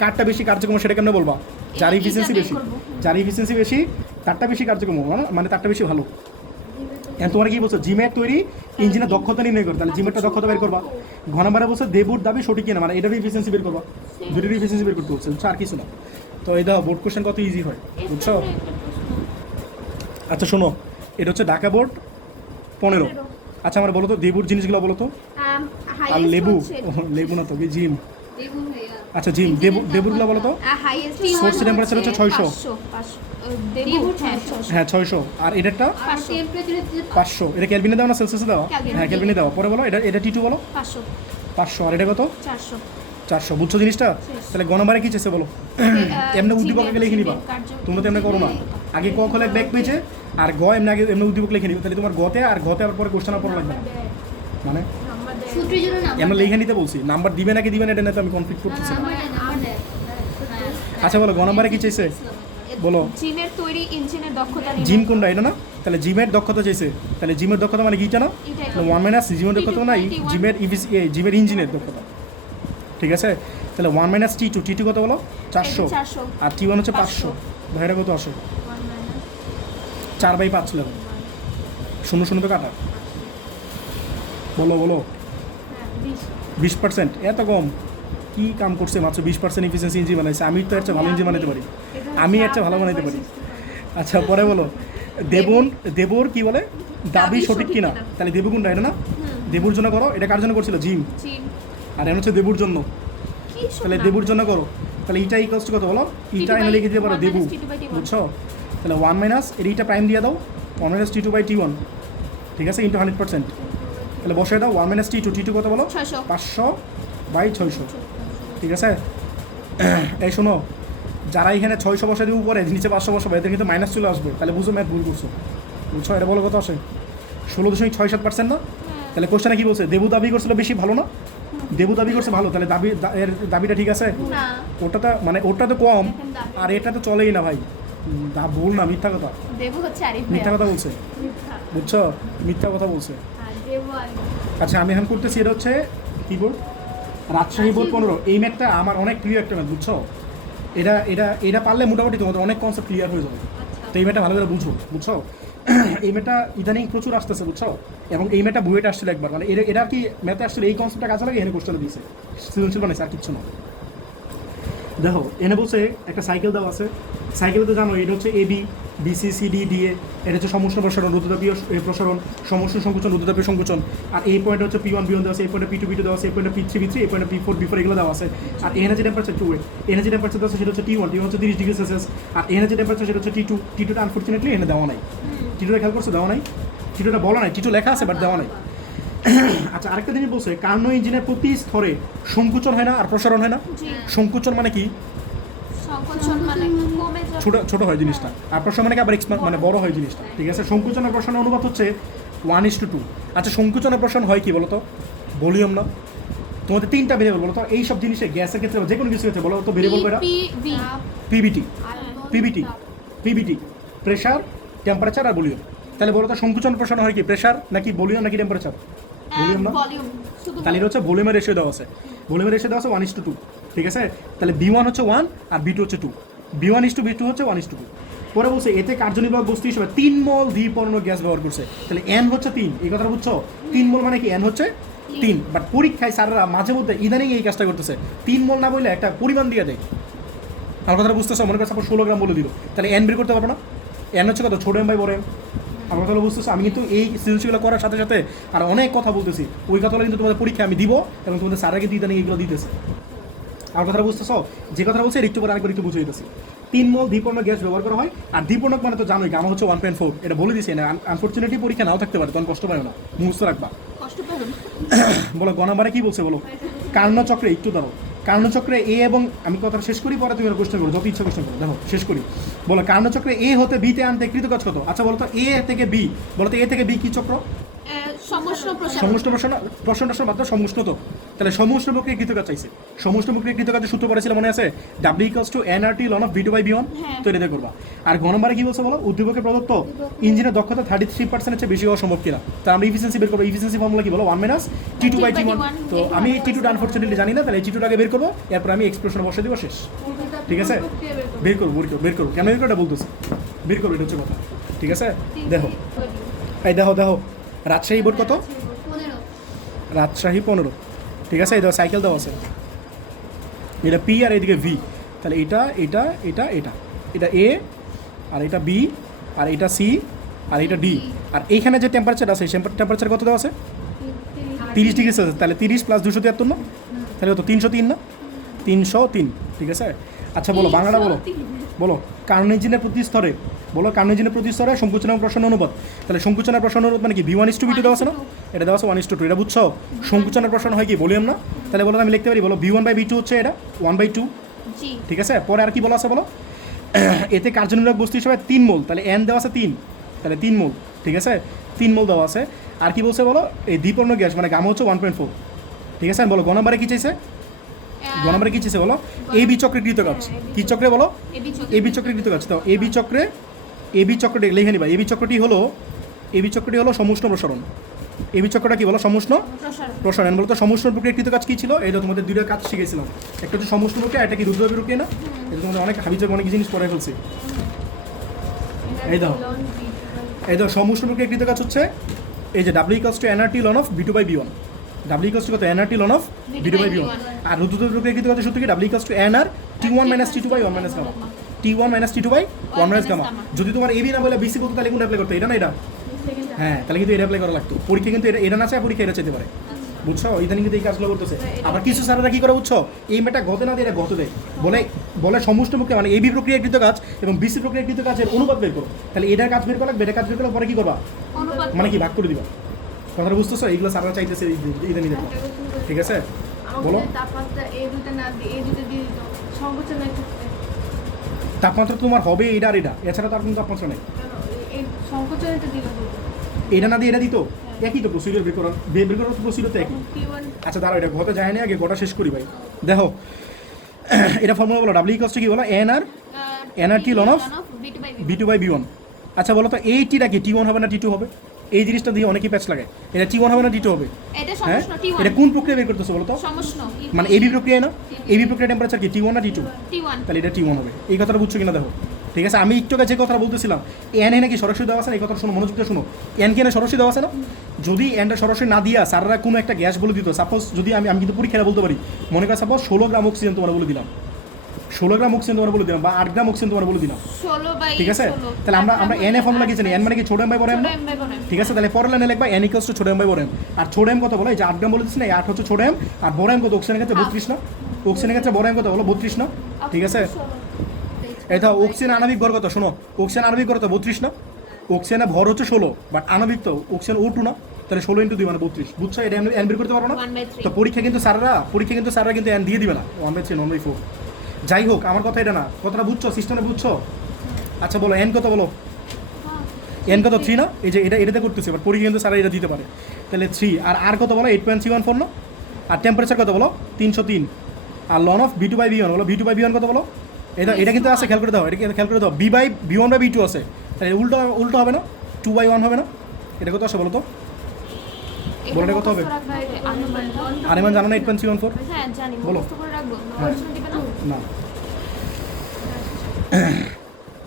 কারটা বেশি কার্যক্ষম সেটা কেমনে বলবা? যার ইফিসিয়েন্সি বেশি তারটা বেশি কার্যক্ষম, মানে তারটা বেশি ভালো। এখন তোমার কি বলছো? জিমের তৈরি ইঞ্জিনের দক্ষতা নির্ণয় করো, তাহলে জিমেরটা দক্ষতা বের করবা। ঘ নাম্বারে বলছে দেবুর দাবি সঠিক কিনা, মানে এটারই ইফিসিয়েন্সি বের করবা, দুটোর ইফিসিয়েন্সি বের করতে বলছে, বুঝছো? আর কিছু না। তো এই দেখো বোর্ড কোশ্চেন কত ইজি হয়, বুঝছো? আচ্ছা শোনো, এটা হচ্ছে ঢাকা বোর্ড 15। আচ্ছা আমার বলো তো দেবুর জিনিসগুলো বলো তো। আর লেবু, লেবু না তো, জিম। আচ্ছা জিম, দেবুরগুলো বলো তো। সোর্স টেম্পারেচার হচ্ছে 600। হ্যাঁ 600, আর এটারটা 500। এটা কেলভিনে দাও না সেলসিয়াসে দাও? হ্যাঁ কেলভিনে দাও। পরে বলো এটা T2 বলো। 500, আর এটা কত? 400। বুঝছো জিনিসটা? তাহলে গ নাম্বারে কি চেয়েছে বলো? এমনি উদ্দীপকে লিখে নিবা, তোমরা তো এমনি করো না। আগে ক খোলে ব্যাক পেজে, আর গ এমনি উদ্দীপক লিখে নিবা, তাহলে তোমার গতে আর আর পরে কোশ্চেন আর পড়া লাগবে না। মানে এমনি লিখে নিতে বলছি, নাম্বার দিবে নাকি দিবে না এটা নিয়ে তো আমি কনফ্লিক্ট করতেছি না। আচ্ছা বলো গ নাম্বারে কি চাইছে বলো? জিমের তৈরি ইঞ্জিনের দক্ষতা। জিম কোনটা? এটা না? তাহলে জিমের দক্ষতা চাইছে, তাহলে জিমের দক্ষতা মানে কিটা না? 1 মাইনাস জিমের দক্ষতা না, জিমের ইঞ্জিনের দক্ষতা, ঠিক আছে? তাহলে 1 মাইনাস T2 কত বলো? 400, আর T1 হচ্ছে 500। ভাইরা কত আসে? 4/5 লেখো, 0 তো কাটা। বলো 20%, এত কম? কি কাম করছে? মাত্র 20% ইফিসিয়েন্সি ইঞ্জিন বানাইছে। আমি তো এর চেয়ে ভালো ইঞ্জিন বানাইতে পারি, ভালো বানাইতে পারি। আচ্ছা পরে বলো, দেবুর কি বলে দাবি সঠিক কিনা? তাহলে দেবু কোনটা? এটা না? দেবুর জন্য করো। এটা কার জন্য করছিল? জিম। আর এখন হচ্ছে দেবুর জন্য, তাহলে দেবুর জন্য করো। তাহলে ইটা ইকুয়ালস টু কত বলো? ইটা এনে লিখে দিতে পারো দেবু, বুঝছো? তাহলে 1 মাইনাস এইটা প্রাইম দিয়ে দাও, 1 মাইনাস T2/T1, ঠিক আছে? ইন্টু 100%। তাহলে বসে দাও 1 মাইনাস T2 কত বলো? 500/600, ঠিক আছে? এই শোনো, যারা এখানে 600 বসে দিয়ে উপরে নিচে 500 বসাবে, এদের কিন্তু মাইনাস চলে আসবে, তাহলে বুঝো ম্যাথ ভুল করছো, বুঝছো? এটা বলো কত আসে? 16.67% না? তাহলে কোশ্চেনে কি বলছে? দেবু দাবি করছিল বেশি ভালো না? দেবু দাবি করছে ভালো, তাহলে দাবিটা ঠিক আছে? ওটা তো কম, আর এটা তো চলেই না ভাই। ভুল না, মিথ্যা কথা, মিথ্যা কথা বলছে, বুঝছো? মিথ্যা কথা বলছে। আচ্ছা আমি এখন করতেছি, এটা হচ্ছে কি বোর্ড? রাজশাহী বোর্ড 15। এই ম্যাথটা আমার অনেক প্রিয় একটা ম্যাথ, বুঝছো? এটা পারলে মোটামুটি তোমাদের অনেক কনসেপ্ট ক্লিয়ার হয়ে যাবে। তো এই ম্যাথটা ভালো করে বুঝো। এই মেয়েটা ইদানিং প্রচুর আসতেছে বুঝছো, এবং এই মেয়েটা বুয়েটা আসছিল একবার, মানে এটা কি ম্যাথে আসলে এই কনসেপ্টটা কাজে লাগে, এখানে কোশ্চেন দিয়েছে সৃজনশীল বানাইছে আর কিচ্ছু না। দেখো এনে বলছে একটা সাইকেল দেওয়া আছে, সাইকেল তো জানো এটা হচ্ছে এবি বিসি সিডি ডিএ, এটা হচ্ছে সমষ্ণ প্রসারণ রুদ্রতাপীয় প্রসারণ, সমষ্ণ সংকোচন রুদ্রতাপীয় সংকোচন, আর এই পয়েন্ট হচ্ছে P1 B1 দেওয়া আছে, এই পয়েন্টে P2 B2 দেওয়া আছে, এই পয়েন্টে P3 B3, এই পয়েন্টে P4 B4 এগুলো দেওয়া আছে। আর এনার্জি টেম্পারেচার 2 এনার্জি টেম্পারেচার দেওয়া আছে সেটা হচ্ছে T1 হচ্ছে 30 ডিগ্রি সেলসিয়াস, আর এনার্জি টেম্পারেচার সেটা হচ্ছে T2টা আনফর্চুনেটলি এখানে দেওয়া নাই, T2টা খেয়াল করছো দেওয়া নাই, T2টা বলা নাই, T2 লেখা আছে বাট দেওয়া নাই। আচ্ছা আরেকটা জিনিস বলছে কার্নো ইঞ্জিনের প্রতি স্তরে সংকোচন হয় না আর প্রসারণ হয় না। জি। সংকোচন মানে কি? সংকোচন মানে কমে যাওয়া। ছোট ছোট হয় জিনিসটা, আর প্রসারণ মানে কি আবার মানে বড় হয় জিনিসটা, ঠিক আছে। সংকোচন আর প্রসারণের অনুপাত হচ্ছে 1:2। আচ্ছা সংকোচন আর প্রসারণ হয় কি বলো তো? ভলিউম না? তোমাদের তিনটা ভেরিয়েবল বলো তো এই সব জিনিসে, গ্যাসের ক্ষেত্রে যে কোনো কিছু ক্ষেত্রে বলো তো ভেরিয়েবল কয়টা? PBT PBT PBT pressure, temperature আর ভলিউম। তাহলে বলো তো সংকোচন প্রসারণ হয় কি প্রেসার নাকি ভলিউম নাকি টেম্পারেচার? ভলিউম না? ভলিউম শুধু তাহলে এটা হচ্ছে ভলিউমের রেশিও দেওয়া আছে, ভলিউমের রেশিও দেওয়া আছে 1:2, ঠিক আছে। তাহলে B1 হচ্ছে 1 আর B2 হচ্ছে 2, B1:B2 হচ্ছে 1:2। পরে বলছে এতে কার্যনির্বাহক বস্তু হিসেবে 3 মোল দ্বিপর্ণ গ্যাস ব্যবহার করছে, তাহলে N হচ্ছে 3, এই কথাটা বুঝছো? 3 মোল মানে কি N হচ্ছে 3, বাট পরীক্ষায় স্যাররা মাঝে মধ্যে ইদানিং এই কাজটা করতেছে, 3 মোল না বললে একটা পরিমাণ দিয়ে দেয়। আমার কথাটা বুঝতেছো? মনে করছে 16 গ্রাম বলে দিল, তাহলে N বের করতে পারবো না? N হচ্ছে কত? ছোট M বাই বড় M। আমার কথাগুলো বুঝতেছো? আমি কিন্তু এই সৃজনশীলগুলো করার সাথে সাথে আর অনেক কথা বলতেছি, ওই কথাগুলো কিন্তু তোমাদের পরীক্ষা আমি দিব এবং তোমাদের স্যাররা কিন্তু ইদানিং এগুলো দিতেছে। আমার কথাটা বুঝতেছো? যে কথাটা বলছে একটু পরে আরেকবার একটু বুঝিয়ে দিতেছি। 3 মোল দ্বিপর্ণ গ্যাস ব্যবহার করা হয়, আর দ্বিপর্ণক মানে তো জানোই গামা হচ্ছে 1.4, এটা বলে দিছি না। আনফর্চুনেটলি পরীক্ষা নাও থাকতে পারে, তখন কষ্ট পায় না, মুখস্থ রাখবা। কষ্ট পাবে না। বলো গ নাম্বারে কি বলছে বলো? কার্ণচক্রে একটু দাঁড়ো, কার্ণচক্রে এ এবং আমি কথাটা শেষ করি, পরে তুমি কোশ্চেন করো, যত ইচ্ছা কোশ্চেন করো। দেখো শেষ করি, বলো কার্ণচক্রে এ হতে বিতে আনতে কৃতকাজ কত? আচ্ছা বলো তো এ থেকে বি, বলো তো এ থেকে বি কি চক্র? সমষ্ণ প্রসারণ। সমষ্ণ প্রসারণ মাত্র সমষ্ণ তো, তাহলে সমষ্ণ প্রক্রিয়া কৃতকাজ চাইছে। সমষ্ণ প্রক্রিয়া কৃতকাজের সূত্র পড়েছিল মনে আছে? W=nRT ln of V2/V1, তো এটা দিয়ে করবা। আর গ নম্বরে কি বলছে বলো? উদ্দীপকের প্রদত্ত ইঞ্জিনের দক্ষতা 33% এর চেয়ে বেশি হওয়া সম্ভব কিনা। তা আমরা ইফিসিয়েন্সি বের করবো, ইফিসিয়েন্সি ফর্মুলা কি বলো? 1 - T2/T1। তো আমি এই T2টা আনফর্চুনেটলি জানি না, তাহলে এই T2টাকে বের করবো, এরপর আমি এক্সপ্রেশন বসে দিব, শেষ। ঠিক আছে, বের করবো বের করবো, কেন বের করো এটা বলতেছি, বের করবো, এটা হচ্ছে কথা, ঠিক আছে। দেখো এই দেখো দেখো রাজশাহী বোর্ড কত? 15। রাজশাহী 15, ঠিক আছে। এই দেখো সাইকেল দেওয়া আছে, এটা পি আর এইদিকে ভি, তাহলে এটা এটা এটা এটা এটা এ, আর এটা বি, আর এটা সি, আর এটা ডি। আর এইখানে যে টেম্পারেচার আছে সেই টেম্পারেচার কত দেওয়া আছে? 30 ডিগ্রি সেলসিয়াস। তাহলে 30 + 273 না, তাহলে কত? 303 না? 303, ঠিক আছে। আচ্ছা বলো বাংলাটা বলো, বলো কার্নো ইঞ্জিনের প্রতি স্তরে, বলো কার্নো ইঞ্জিনের প্রতি স্তরে সংকোচন এবং প্রসারণ অনুপাত। তাহলে সংকোচন আর প্রসারণ অনুপাত মানে কি? V1:B2 দেওয়া আছে না, এটা দেওয়া আছে 1:2, এটা বুঝছো? সংকোচন আর প্রসারণ হয় কি? ভলিউম না? তাহলে বলো আমি লিখতে পারি, বলো V1/B2 হচ্ছে এটা 1/2, জি। ঠিক আছে। পরে আর কি বলা আছে বলো? এতে কার্যনির্বাহক বস্তু হিসেবে 3 মোল, তাহলে N দেওয়া আছে 3, তাহলে 3 মোল, ঠিক আছে, 3 মোল দেওয়া আছে। আর কি বলছে বলো? এই দ্বিপর্ণ গ্যাস মানে গামা হচ্ছে 1.4, ঠিক আছে। বলো গ নম্বরে কি চাইছে? গ নম্বরে কি চাইছে বলো? এবি চক্রে কৃতকাজ, কি চক্রে বলো? এবি চক্রে কৃতকাজ। তো এবি চক্রটি লিখে নিবা। এবি চক্রটি হলো সমষ্ণ প্রসারণ। এবি চক্রটা কি বলো? সমষ্ণ প্রসারণ। বলতো সমষ্ণ প্রক্রিয়া কৃতকাজ কি ছিল? এটা তোমাদের দুইটা কাজ শিখেছিলাম, একটা হচ্ছে সমষ্ণ প্রক্রিয়া, এটা কি রুদ্রতাপীয় প্রক্রিয়া না? এটা তোমাদের অনেক হাবিজাবি অনেক জিনিস পড়ে ফেলছি। এই দাও সমষ্ণ প্রক্রিয়া কৃতকাজ হচ্ছে এই যে W=nRT ln of V2/V1, W কত? nRT ln of V2/V1। আর রুদ্রতাপীয় প্রক্রিয়া কৃতকাজের সূত্র কি? W=nR T1 - T2/1 - gamma, T1 - T2/1 - gamma। যদি তোমার এবি না বলে বিসি বলতো তাহলে কোনটা অ্যাপ্লাই করতে? এটা না এটা? হ্যাঁ, তাহলে কিন্তু এটা অ্যাপ্লাই করা লাগতো। পরীক্ষা কিন্তু এটা না চায়, পরীক্ষা এটা চাইতে পারে, বুঝছো? ইদানিং কিন্তু এই কাজগুলো করতেছে। আবার কিছু স্যারেরা কি করে বুঝছো? এই মেয়েটা গতে না দিয়ে এটা গত দেয়, বলে সমষ্ণ প্রক্রিয়া মানে এবি প্রক্রিয়াকৃত কাজ এবং বিসি প্রক্রিয়াকৃত কাজের অনুপাত বের করো। তাহলে এটার কাজ বের করা, বেটার কাজ বের করলে পরে কি করবা? মানে কি ভাগ করে দিবা। কথাটা বুঝতেছো? এইগুলো স্যাররা চাইতেছে ইদানিং দেখো, ঠিক আছে। বলো তাপমাত্রা এই দুটো না দিয়ে এই দুটো দিয়ে দিত সংকোচনের ক্ষেত্রে। তাপমাত্রা তোমার হবে এটা আর এটা, এছাড়া তার কোনো তাপমাত্রা নেই। এই সংকোচনটা দিল এটা না দিয়ে এটা দিত, একই তো প্রসিডিওর বের করার প্রসিডিওর তো একই। T1। আচ্ছা দাঁড়াও, এটা ঘতে যায় না, আগে গোটা শেষ করি ভাই। দেখো এটা ফর্মুলা বলো, W কি বলো? nRT ln of V2/V1। আচ্ছা বলো তো এই টিটা কি T1 হবে না T2 হবে? এই জিনিসটা দিয়ে অনেকেই প্যাচ লাগায়, এটা T1 হবে না T2 হবে? এটা হ্যাঁ, সমষ্ণ T1। এটা কোন প্রক্রিয়া বের করতেছো বলো তো? সমষ্ণ মানে এবি প্রক্রিয়া না? এবি প্রক্রিয়া টেম্পারেচার কি T1 না T2? T1। তাহলে এটা T1 হবে। এই কথাটা বুঝছো কিনা দেখো। ঠিক আছে, আমি একটু আগে যে কথা বলতেছিলাম এন নাকি সরাসরি দেওয়া আছে না, এই কথা শোনো, মনোযোগ দিয়ে শোনো। এন কে না সরাসরি দেওয়া আছে না, যদি এনটা সরাসরি না দিয়া স্যাররা কোনো একটা গ্যাস বলে দিত, সাপোজ যদি আমি কিন্তু পরীক্ষায় বলতে পারি, মনে কর সাপোজ 16 গ্রাম অক্সিজেন তোমার বলে দিলাম, 16 গ্রাম অক্সিজেন তোমার বলে দিলাম, বা 8 গ্রাম অক্সিজেন তোমার বলে দিলাম, 16 বাই ঠিক আছে। 16 তাহলে আমরা এন এ ফর্মুলা কি জানি, এন মানে কি ছোট এম বাই বড় এম না, ছোট m বাই বড় m। ঠিক আছে। তাহলে পরের লাইনে লিখবা এন ইকুয়ালস টু ছোট এম বাই বড় এম। আর ছোট এম কত বলো, এই যে 8 গ্রাম বলে দিচ্ছি না, এই 8 হচ্ছে ছোট এম, আর বড় এম কত, অক্সিজেনের ক্ষেত্রে 32 না, অক্সিজেনের ক্ষেত্রে বড় এম কত বলো 32 না, ঠিক আছে। এই তো অক্সিজেন আণবিক ভর কত, শোনো অক্সিজেন আণবিক ভর কত 32 না, অক্সিজেনের ভর হচ্ছে 16, বাট আণবিক তো অক্সিজেন O2 না, তাহলে 16 × 2 মানে 32, বুঝছো, এটা এন বের করতে পারো না। 1/3। তো পরীক্ষা কিন্তু স্যাররা কিন্তু এন দিয়ে দিবে না, 1/3 1/4। যাই হোক, আমার কথা এটা না, কথাটা বুঝছো, সিস্টেমটা বুঝছো। আচ্ছা বলো এন কত বলো, এন কত 3 না, এই যে এটাতে করতেছে, বাট পরীক্ষা কিন্তু স্যাররা এটা দিতে পারে, তাহলে 3। আর কত বলো 8.314 না, আর টেম্পারেচার কত বলো 303, আর লন অফ B2/B1 বলো, B2/B1 কত বলো, এটা কিন্তু আছে, খেয়াল করে দাও, এটা খেয়াল করে দাও, B1/B2 আছে, তাহলে উল্টো হবে না, 2/1 হবে না, এটা কত আসে বলো তো, বলো এটা কত হবে। আর এমন জানো না 8.314, হ্যাঁ জানি, বলো। মুখস্থ করে রাখবো, হ্যাঁ। অপশন দিবে না। না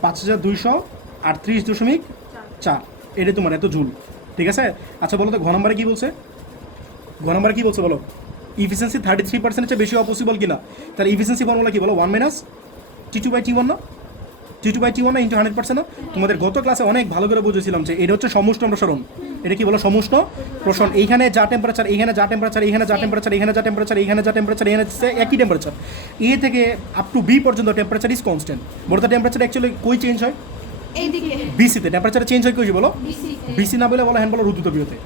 5238.4, এটা তোমার এত জুল, ঠিক আছে। আচ্ছা বলো তো ঘ নম্বরে কি বলছে, বলো ইফিসিয়েন্সি 33% চেয়ে বেশি অপসিবল কিনা, তাহলে ইফিসিয়েন্সি ফর্মুলা কি বলো 1 - T2/T1 না, T2/T1 না ইন্টু 100% না। তোমাদের গত ক্লাসে অনেক ভালো করে বুঝেছিলাম যে এটা হচ্ছে সমুষ্ণ প্রসারণ, এটা কি বলো সমুষ্ণ প্রসারণ, এইখানে যা টেম্পারেচার, এইখানে যা টেম্পারেচার, এইখানে যা টেম্পারেচার, এইখানে যা টেম্পারেচার, এইখানে যা টেম্পারেচার, এখানে একই টেম্পারেচার, এ থেকে আপ টু বি পর্যন্ত টেম্পারেচার ইজ কনস্ট্যান্ট। বলো তো টেম্পারেচার অ্যাকচুয়ালি কই চেঞ্জ হয়, এইদিকে বিসিতে টেম্পারেচার চেঞ্জ হয় কই বলো, BC বিসি না বলে বলো হ্যাঁ বলো রুদ্রতাপীয়তে,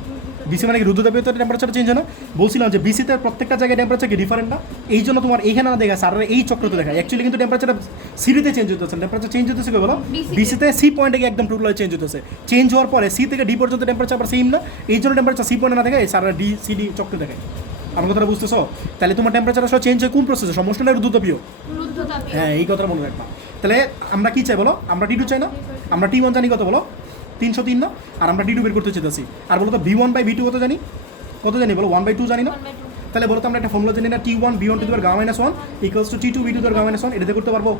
বিসি মানে কি রুদ্রতাপীয়তে টেম্পারেচার চেঞ্জ হয় না। বলছিলাম যে বিসিতে প্রত্যেকটা জায়গায় টেম্পারেচার কি ডিফারেন্ট না, এই জন্য তোমার এইখানে না দেখা স্যার এই চক্রতে দেখা, অ্যাকচুয়ালি কিন্তু টেম্পারেচার সিরিতে চেঞ্জ হতেছে, টেম্পারেচার চেঞ্জ হতেছে কি বলো বিসিতে সি পয়েন্টে একদম টোটাল চেঞ্জ হতেছে, চেঞ্জ হওয়ার পরে সি থেকে ডি পর্যন্ত টেম্পারেচার আবার সেম না, এই জন্য টেম্পারেচার সি পয়েন্টে না দেখা স্যার ডি সি ডি চক্রে দেখায়। আমার কথাটা বুঝতেছো, তাহলে তোমার টেম্পারেচার আসলে চেঞ্জ হয় কোন প্রসেসে, সমস্যা না রুদ্রতাপীয়, রুদ্ধতাপীয়। হ্যাঁ এই কথাটা মনে রাখবা। তাহলে আমরা কি চাই বলো, আমরা T2 চাই না, আমরা T1 জানি কত বলো 303 না, আর আমরা T2 বের করতে চাইতেছি। আর বলো তো B1/B2 কত জানি বলো 1/2 জানি না, 1/2 তাহলে বলো তো আমরা একটা ফর্মুলা জানি না, T1 B1 to the power gamma minus 1 equals to T2 B2 to the power gamma minus 1, এটাতে করতে পারবো,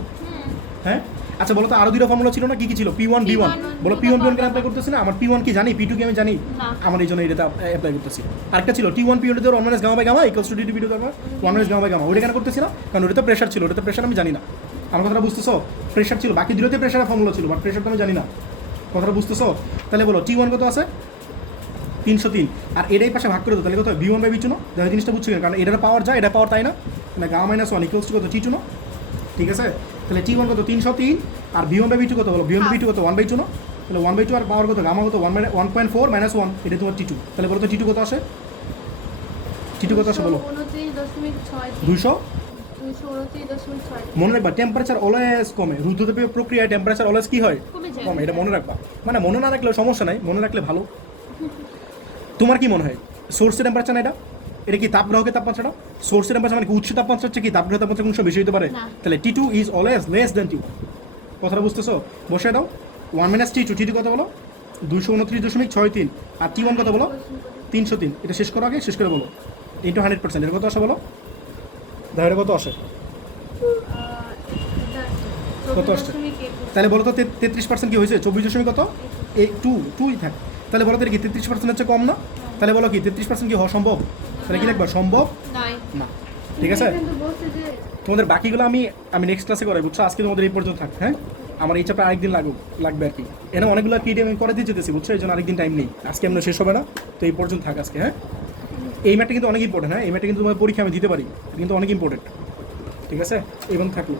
হ্যাঁ। আচ্ছা বলো তো আরো দুটো ফর্মুলা ছিল না, কি ছিল P1 B1, বলো P1 B1 কে অ্যাপ্লাই করতেছি না, আমার P1 কি জানি, P2 কি আমি জানি, না। আমার এই জন্য এটাতে অ্যাপ্লাই করতেছি। আরেকটা ছিল T1 P1 to the power 1 minus gamma by gamma equals to T2 B2 to the power 1 minus gamma by gamma, ওইটা কেন করতেছি না, কারণ ওটাতে প্রেশার ছিল, ওটাতে প্রেশার আমি জানি না। আমার কথাটা বুঝতেছো, প্রেশার ছিল, বাকি দুটোতে প্রেশারের ফর্মুলা ছিল, বাট প্রেশার তো আমি জানি না, কথাটা বুঝতেছো। তাহলে বলো T1 কত আছে 303, আর এটাই পাশে ভাগ করে দাও, তাহলে কত B1/B2 না, দেখো জিনিসটা বুঝছো কেন, কারণ এটা পাওয়ার যায়, এটা পাওয়ার তাই না, মানে গামা মাইনাস 1 ইকুয়ালস টু কত T2 না, ঠিক আছে। তাহলে T1 কত 303, আর B1/B2 কত বলো, B1/B2 কত 1/2 না, তাহলে 1/2 আর পাওয়ার কত গামা কত 1.4 - 1, এটা তোমার T2, তাহলে বলো তো T2 কত আসে, T2 কত আসে বলো 200। মনে রাখবা টেম্পারেচার অলওয়েজ কমে, রুদ্রতাপীয় প্রক্রিয়ায় টেম্পারেচার অলওয়েজ কি হয়, কমে যায়। কমে, এটা মনে রাখবা, মানে মনে না রাখলেও সমস্যা নাই, মনে রাখলে ভালো। তোমার কি মনে হয় সোর্সের টেম্পারেচার না এটা কি তাপগ্রাহকের তাপমাত্রাটা, সোর্সের টেম্পারেচার মানে কি উচ্চ তাপমাত্রার চেয়ে কি তাপগ্রাহ তাপমাত্রা কোন সময় বেশি হতে পারে, না। তাহলে T2 is always less than T1, কথাটা বুঝতেছো। বসে দাও 1 - T2, T2 কত বলো 229.63, আর T1 কত বলো 303, এটা শেষ করো, আগে শেষ করে বলো ইন্টু 100%, এর কত আসে বলো, দেখো এটা কত আসে, কত আসছে, তাহলে বলো তো 33% কি হয়েছে, 24 কত এই 2ই থাকে, তাহলে বলো তো এটা কি 33% হচ্ছে কম না, তাহলে বলো কি 33% কি হওয়া সম্ভব, তাহলে কি লিখবা সম্ভব নয়। না, ঠিক আছে। তোমাদের বাকিগুলো আমি নেক্সট ক্লাসে করাই, বুঝছো, আজকে তোমাদের এই পর্যন্ত থাক, হ্যাঁ। আমার এই চাপে আরেকদিন লাগবে আর কি, এনে অনেকগুলো পিডিএম আমি করে দিয়ে যেতেছি, বুঝছো, এই জন্য আরেকদিন টাইম নেই, আজকে আমরা শেষ হবে না, তো এই পর্যন্ত থাক আজকে, হ্যাঁ। এই ম্যাটটা কিন্তু অনেক ইম্পর্টেন্ট, হ্যাঁ, এই ম্যাটটা কিন্তু তোমার পরীক্ষা আমি দিতে পারি, কিন্তু অনেক ইম্পর্টেন্ট, ঠিক আছে, এবং থাকলো।